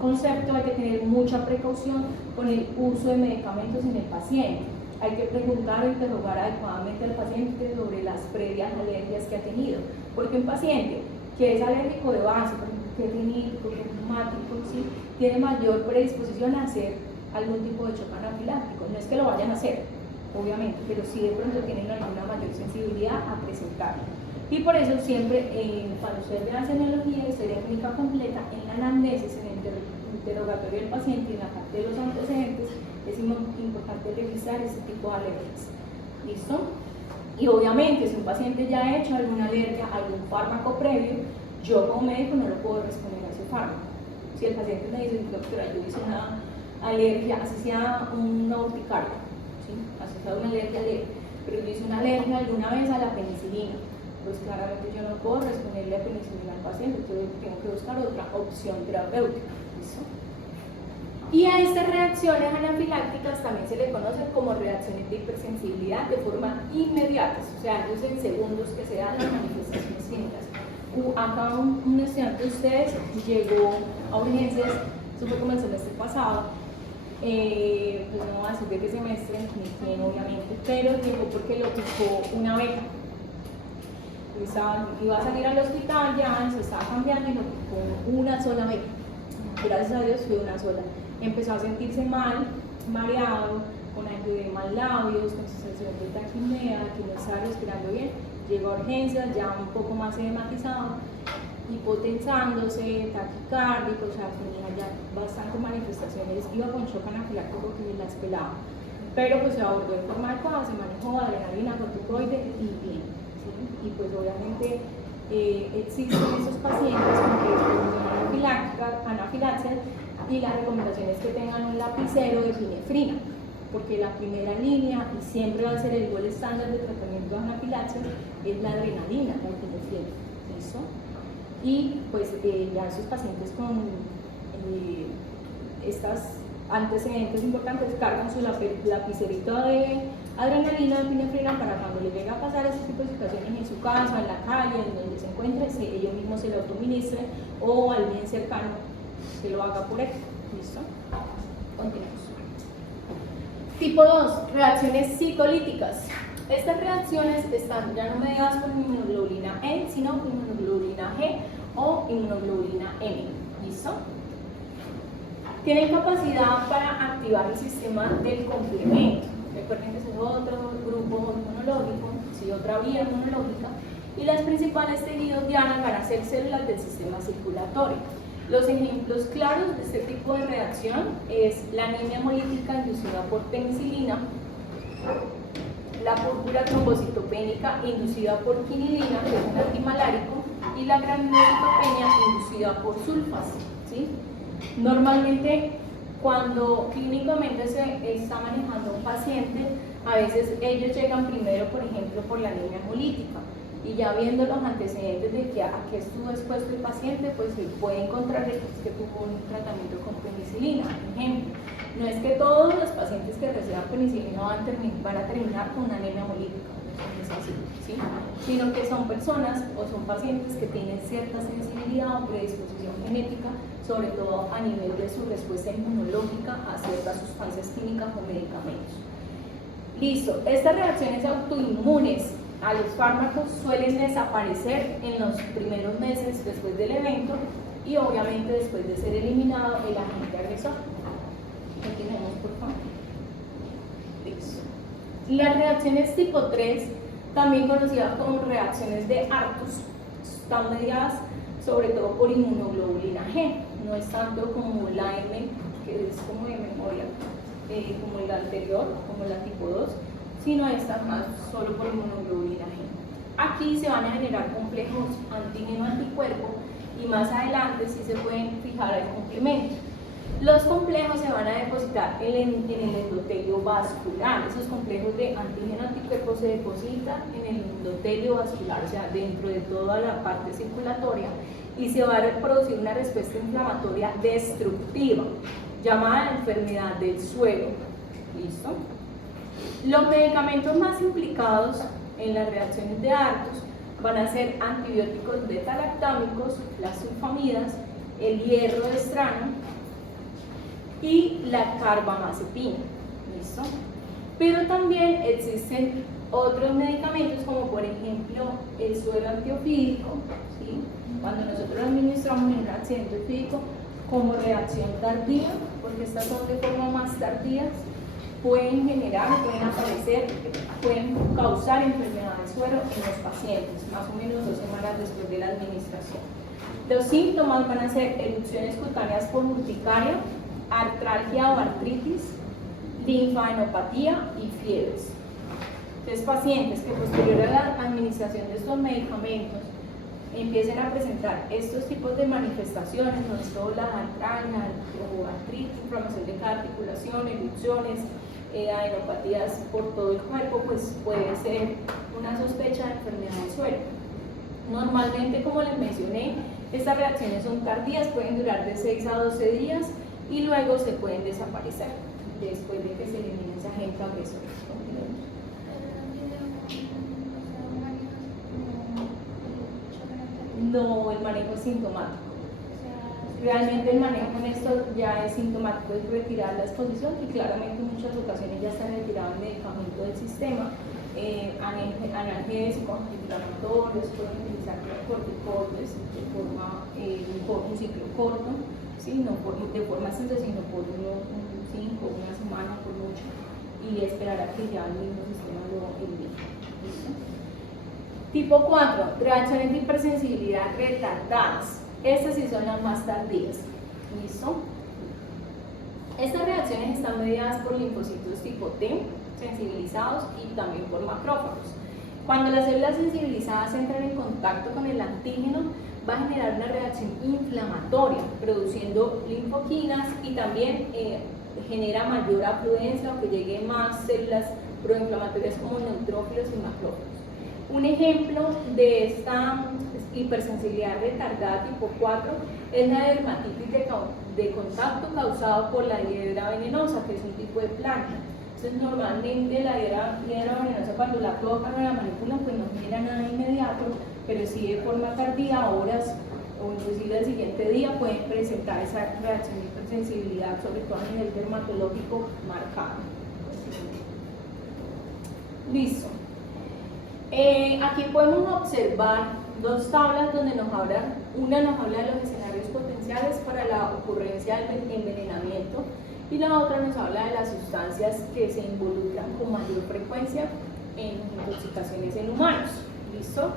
concepto hay que tener mucha precaución con el uso de medicamentos en el paciente. Hay que preguntar o interrogar adecuadamente al paciente sobre las previas alergias que ha tenido, porque un paciente que es alérgico de base, por ejemplo, que es rinítico, que es reumático, ¿sí? Tiene mayor predisposición a hacer algún tipo de shock anafiláctico. No es que lo vayan a hacer, obviamente, pero sí de pronto tienen alguna mayor sensibilidad a presentarlo. Y por eso siempre, cuando ustedes vean senología, historia clínica completa, en la anamnesis, en el interrogatorio del paciente y en la parte de los antecedentes, es importante revisar ese tipo de alergias. ¿Listo? Y obviamente, si un paciente ya ha hecho alguna alergia a algún fármaco previo, yo como médico no le puedo responder a ese fármaco. Si el paciente me dice, doctora, yo hice una alergia, así sea una urticaria, ¿sí? Así sea una alergia leve, pero yo hice una alergia alguna vez a la penicilina, pues claramente yo no puedo responderle a penicilina al paciente, entonces tengo que buscar otra opción terapéutica. ¿Listo? Y a estas reacciones anafilácticas también se le conoce como reacciones de hipersensibilidad de forma inmediata, o sea, ellos en segundos que se dan las manifestaciones clínicas. Acá un estudiante de ustedes llegó a urgencias, eso fue como el semestre pasado, pues no voy a decir de qué semestre, ni quién obviamente, pero llegó porque lo picó una abeja. Iba a salir al hospital ya, se estaba cambiando y lo picó una sola abeja. Gracias a Dios fue una sola. Empezó a sentirse mal, mareado, con angioedema en labios, con sensación de taquipnea, que no estaba respirando bien. Llegó a urgencias ya un poco más edematizado, hipotensándose, taquicárdico, o sea, tenía ya bastantes manifestaciones, iba con shock anafiláctico que se las pelaba. Pero pues se abordó de forma adecuada, se manejó adrenalina, corticoide y bien. ¿Sí? Y pues obviamente existen esos pacientes con predisposición anafilaxia y la recomendación es que tengan un lapicero de epinefrina, porque la primera línea, y siempre va a ser el gol estándar de tratamiento de anafilaxia, es la adrenalina, la epinefrina. ¿Listo? Y pues ya esos pacientes con estos antecedentes importantes cargan su lapicerito de adrenalina, de epinefrina, para cuando les llega a pasar este tipo de situaciones en su casa, en la calle, en donde se encuentre, ellos mismos se lo autoministren o alguien cercano que lo haga por él. ¿Listo? Continuamos. Tipo 2, reacciones citolíticas. Estas reacciones están ya no mediadas por inmunoglobulina E, sino por inmunoglobulina G o inmunoglobulina M. ¿Listo? Tienen capacidad para activar el sistema del complemento. Recuerden que ese es otro grupo inmunológico, ¿sí? Otra vía inmunológica. Y las principales tejidos dianas van a ser células del sistema circulatorio. Los ejemplos claros de este tipo de reacción es la anemia hemolítica inducida por penicilina, la púrpura trombocitopénica inducida por quinidina, que es un antimalárico, y la granulocitopenia inducida por sulfas. ¿Sí? Normalmente, cuando clínicamente se está manejando un paciente, a veces ellos llegan primero, por ejemplo, por la anemia hemolítica, y ya viendo los antecedentes de que a qué estuvo expuesto el paciente, pues se puede encontrar que tuvo un tratamiento con penicilina. Por ejemplo, no es que todos los pacientes que reciban penicilina van a terminar con una anemia hemolítica, no es así, ¿sí? Sino que son personas o son pacientes que tienen cierta sensibilidad o predisposición genética, sobre todo a nivel de su respuesta inmunológica a ciertas sustancias químicas o medicamentos. Listo, estas reacciones autoinmunes a los fármacos suelen desaparecer en los primeros meses después del evento y obviamente después de ser eliminado el agente agresor. Continuemos, por favor. Listo. Las reacciones tipo 3, también conocidas como reacciones de Artus, están mediadas sobre todo por inmunoglobulina G. No es tanto como la M, que es como de memoria, como la anterior, como la tipo 2, sino esta más solo por inmunoglobulina G. Aquí se van a generar complejos antígeno-anticuerpo y más adelante sí se pueden fijar el complemento. Los complejos se van a depositar en el endotelio vascular. Esos complejos de antígeno-anticuerpo se depositan en el endotelio vascular, o sea, dentro de toda la parte circulatoria, y se va a producir una respuesta inflamatoria destructiva, llamada enfermedad del suero. ¿Listo? Los medicamentos más implicados en las reacciones de Artus van a ser antibióticos beta-lactámicos, las sulfamidas, el hierro de estrano y la carbamazepina. ¿Listo? Pero también existen otros medicamentos como por ejemplo el suero antiofídico, ¿sí? Cuando nosotros administramos en un accidente ofídico como reacción tardía, porque estas son de forma más tardías, pueden generar, pueden aparecer, pueden causar enfermedad del suero en los pacientes, más o menos 2 semanas después de la administración. Los síntomas van a ser erupciones cutáneas por urticaria, artralgia o artritis, linfadenopatía y fiebres. Entonces, pacientes que posterior a la administración de estos medicamentos empiecen a presentar estos tipos de manifestaciones, no solo la artralgia o artritis, inflamación de cada articulación, erupciones, adenopatías por todo el cuerpo, pues puede ser una sospecha de enfermedad del suero. Normalmente, como les mencioné, estas reacciones son tardías, pueden durar de 6 a 12 días y luego se pueden desaparecer después de que se elimine ese agente agresor. No, el manejo es sintomático. Realmente el manejo en esto ya es sintomático, es retirar la exposición y claramente en muchas ocasiones ya está retirado el medicamento del sistema. Analgésicos, antiinflamatorios, pueden utilizar corticoides de forma, un ciclo corto, ¿sí? No de forma extensa, sino por unos 5, una semana por mucho, y esperar a que ya el mismo sistema lo elimine. Tipo 4, reacciones de hipersensibilidad retardadas. Estas sí son las más tardías. ¿Listo? Estas reacciones están mediadas por linfocitos tipo T, sensibilizados, y también por macrófagos. Cuando las células sensibilizadas entran en contacto con el antígeno, va a generar una reacción inflamatoria, produciendo linfoquinas y también genera mayor afluencia, aunque lleguen más células proinflamatorias como neutrófilos y macrófagos. Un ejemplo de esta hipersensibilidad retardada tipo 4 es la dermatitis de contacto causado por la hiedra venenosa, que es un tipo de planta. Entonces, normalmente la hiedra venenosa, cuando la colocan o la manipulan, pues no genera nada inmediato, pero sí de forma tardía, horas o inclusive el siguiente día, pueden presentar esa reacción de hipersensibilidad, sobre todo a nivel dermatológico marcado. Listo. Aquí podemos observar 2 tablas donde nos hablan, una nos habla de los escenarios potenciales para la ocurrencia del envenenamiento y la otra nos habla de las sustancias que se involucran con mayor frecuencia en intoxicaciones en humanos. ¿Listo?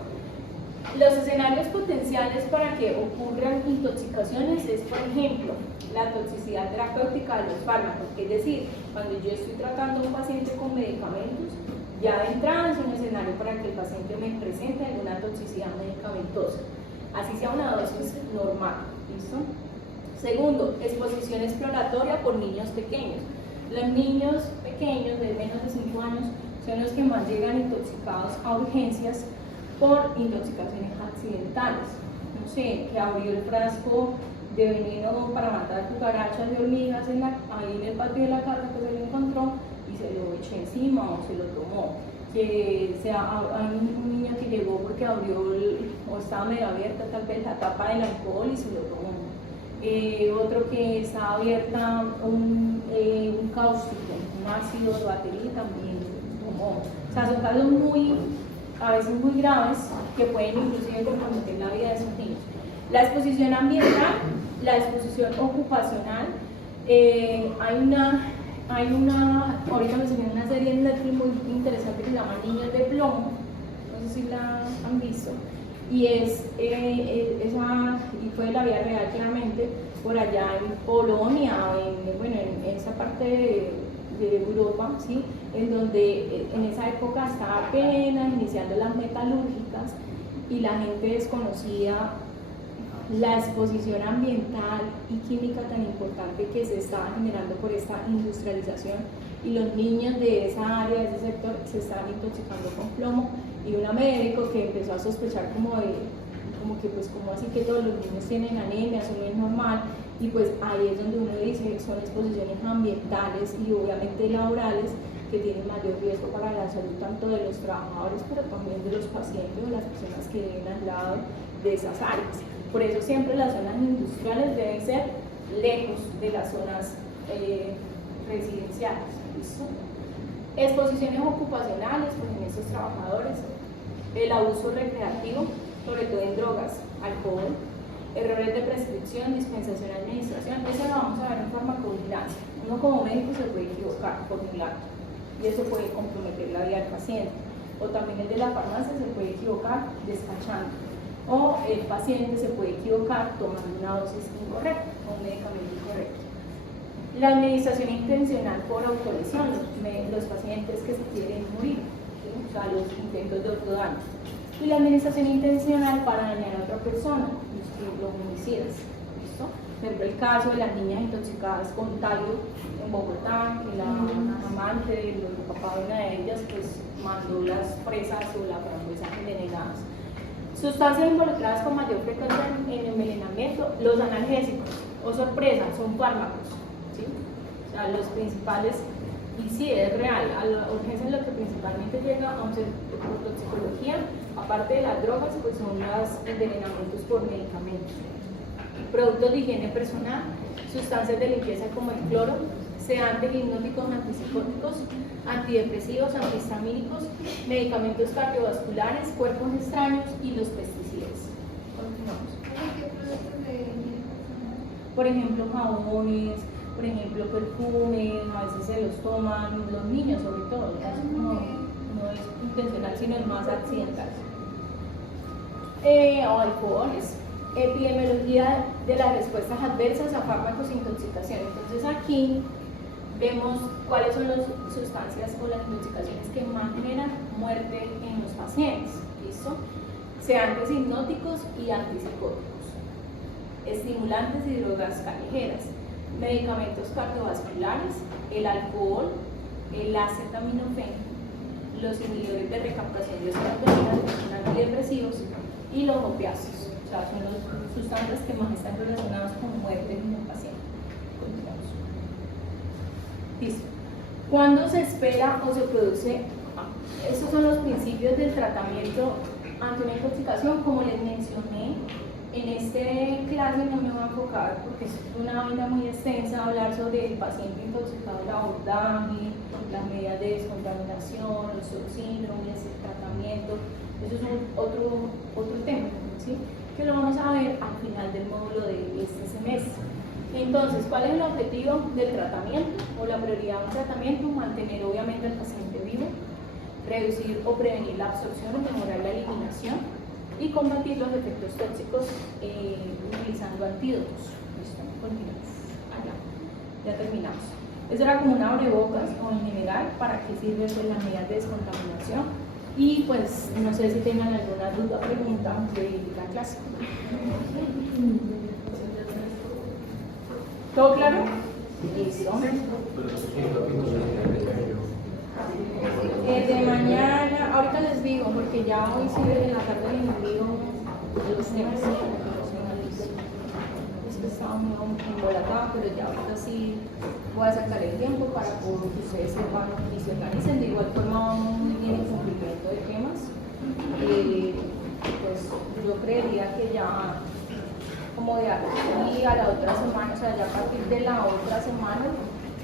Los escenarios potenciales para que ocurran intoxicaciones es, por ejemplo, la toxicidad terapéutica de los fármacos, es decir, cuando yo estoy tratando a un paciente con medicamentos, ya de entrada es un escenario para que el paciente me presente alguna toxicidad medicamentosa, así sea una dosis normal. ¿Listo? Segundo, exposición exploratoria por niños pequeños. Los niños pequeños de menos de 5 años son los que más llegan intoxicados a urgencias por intoxicaciones accidentales. No sé, que abrió el frasco de veneno para matar cucarachas y hormigas ahí en el patio de la casa que se lo encontró y se lo echó encima o se lo tomó. Que hay un niño que llegó porque abrió o estaba medio abierta tal vez la tapa del alcohol y se lo tomó. Otro que estaba abierta un cáustico, un ácido de batería también lo tomó. O sea, son casos a veces muy graves que pueden inclusive comprometer la vida de esos niños. La exposición ambiental, la exposición ocupacional, ahorita me salió una serie en Netflix muy interesante que se llama Niños de Plomo, no sé si la han visto, y y fue de la vida real claramente, por allá en Polonia, en esa parte de Europa, ¿sí? En donde en esa época estaba apenas iniciando las metalúrgicas y la gente desconocía la exposición ambiental y química tan importante que se estaba generando por esta industrialización, y los niños de esa área, de ese sector, se estaban intoxicando con plomo, y una médico que empezó a sospechar como así que todos los niños tienen anemia, eso no es normal, y pues ahí es donde uno dice son exposiciones ambientales y obviamente laborales que tienen mayor riesgo para la salud tanto de los trabajadores pero también de los pacientes o las personas que viven al lado de esas áreas. Por eso siempre las zonas industriales deben ser lejos de las zonas residenciales. ¿Listo? Exposiciones ocupacionales, pues en estos trabajadores, el abuso recreativo, sobre todo en drogas, alcohol, errores de prescripción, dispensación, administración. Eso lo vamos a ver en farmacovigilancia. Uno como médico se puede equivocar por un lado y eso puede comprometer la vida del paciente. O también el de la farmacia se puede equivocar despachando. O el paciente se puede equivocar tomando una dosis incorrecta o un medicamento incorrecto. La administración intencional por autolesión, los pacientes que se quieren morir, ¿sí? O sea, los intentos de autodaño. Y la administración intencional para dañar a otra persona, los homicidas. ¿Listo? Por ejemplo, el caso de las niñas intoxicadas con talio en Bogotá, que la amante del papá de una de ellas pues mandó las fresas o la frambuesa envenenadas. Sustancias involucradas con mayor frecuencia en envenenamiento, los analgésicos, o sorpresa, son fármacos, ¿sí? O sea, los principales, y sí, es real, a la urgencia lo que principalmente llega a un centro por toxicología, aparte de las drogas, pues son los envenenamientos por medicamentos. Productos de higiene personal, sustancias de limpieza como el cloro, sedantes, hipnóticos, antipsicóticos, antidepresivos, antihistamínicos, medicamentos cardiovasculares, cuerpos extraños y los pesticidas. Continuamos. ¿Qué productos de higiene personal? Por ejemplo, jabones, por ejemplo, perfumes, a veces se los toman los niños sobre todo, no es intencional, sino es más accidental. O alcoholes. Epidemiología de las respuestas adversas a fármacos e intoxicación. Entonces aquí vemos cuáles son las sustancias o las intoxicaciones que más generan muerte en los pacientes. ¿Listo? Sedantes hipnóticos y antipsicóticos, estimulantes y drogas callejeras, medicamentos cardiovasculares, el alcohol, el acetaminofén, los inhibidores de recaptación de serotonina, que son antidepresivos, y los opiáceos. O sea, son las sustancias que más están relacionadas con muerte en el paciente. Continuamos. Listo. ¿Cuándo se espera o se produce? Estos son los principios del tratamiento ante una intoxicación. Como les mencioné, en esta clase no me voy a enfocar porque es una vaina muy extensa hablar sobre el paciente intoxicado, el abordaje, las medidas de descontaminación, los subsíndromes, el tratamiento. Eso es otro tema, ¿sí? Que lo vamos a ver al final del módulo de este semestre. Entonces, ¿cuál es el objetivo del tratamiento o la prioridad de un tratamiento? Mantener obviamente al paciente vivo, reducir o prevenir la absorción o mejorar la eliminación y combatir los efectos tóxicos utilizando antídotos. ¿Listo? Continuamos. Allá. Ya terminamos. Eso era como una abrebocas o en general para qué sirven pues, las medidas de descontaminación. Y pues no sé si tengan alguna duda o pregunta de la clase. ¿Todo claro? Listo. De mañana, ahorita les digo, porque ya hoy sí en la tarde les envío los temas emocionales. Es que estaba muy embolatada, pero ya ahorita sí voy a sacar el tiempo para que ustedes sepan y se organicen. De igual forma, muy bien el cumplimiento de temas. Pues yo creería que ya, como de aquí a la otra semana, o sea, ya a partir de la otra semana,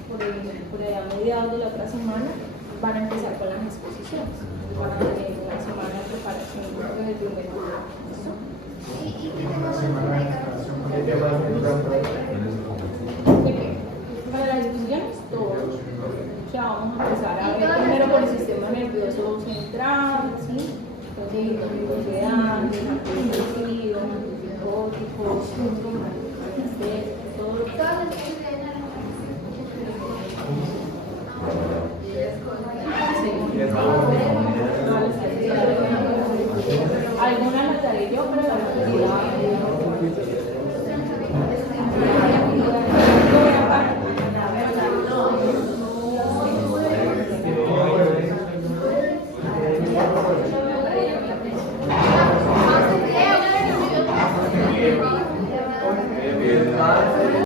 por allá a mediados de la otra semana, van a empezar con las exposiciones. Van a tener una semana de preparación desde el primer día. ¿Listo? ¿Y qué temas van a ¿De qué? Para las discusiones, todos. O sea, vamos a empezar a ver primero por el sistema nervioso central, ¿sí? Entonces, ansiedad, antidepresivos, antipsicóticos, todo lo que... todas las que se den a Algunas las daré yo, pero la mayoría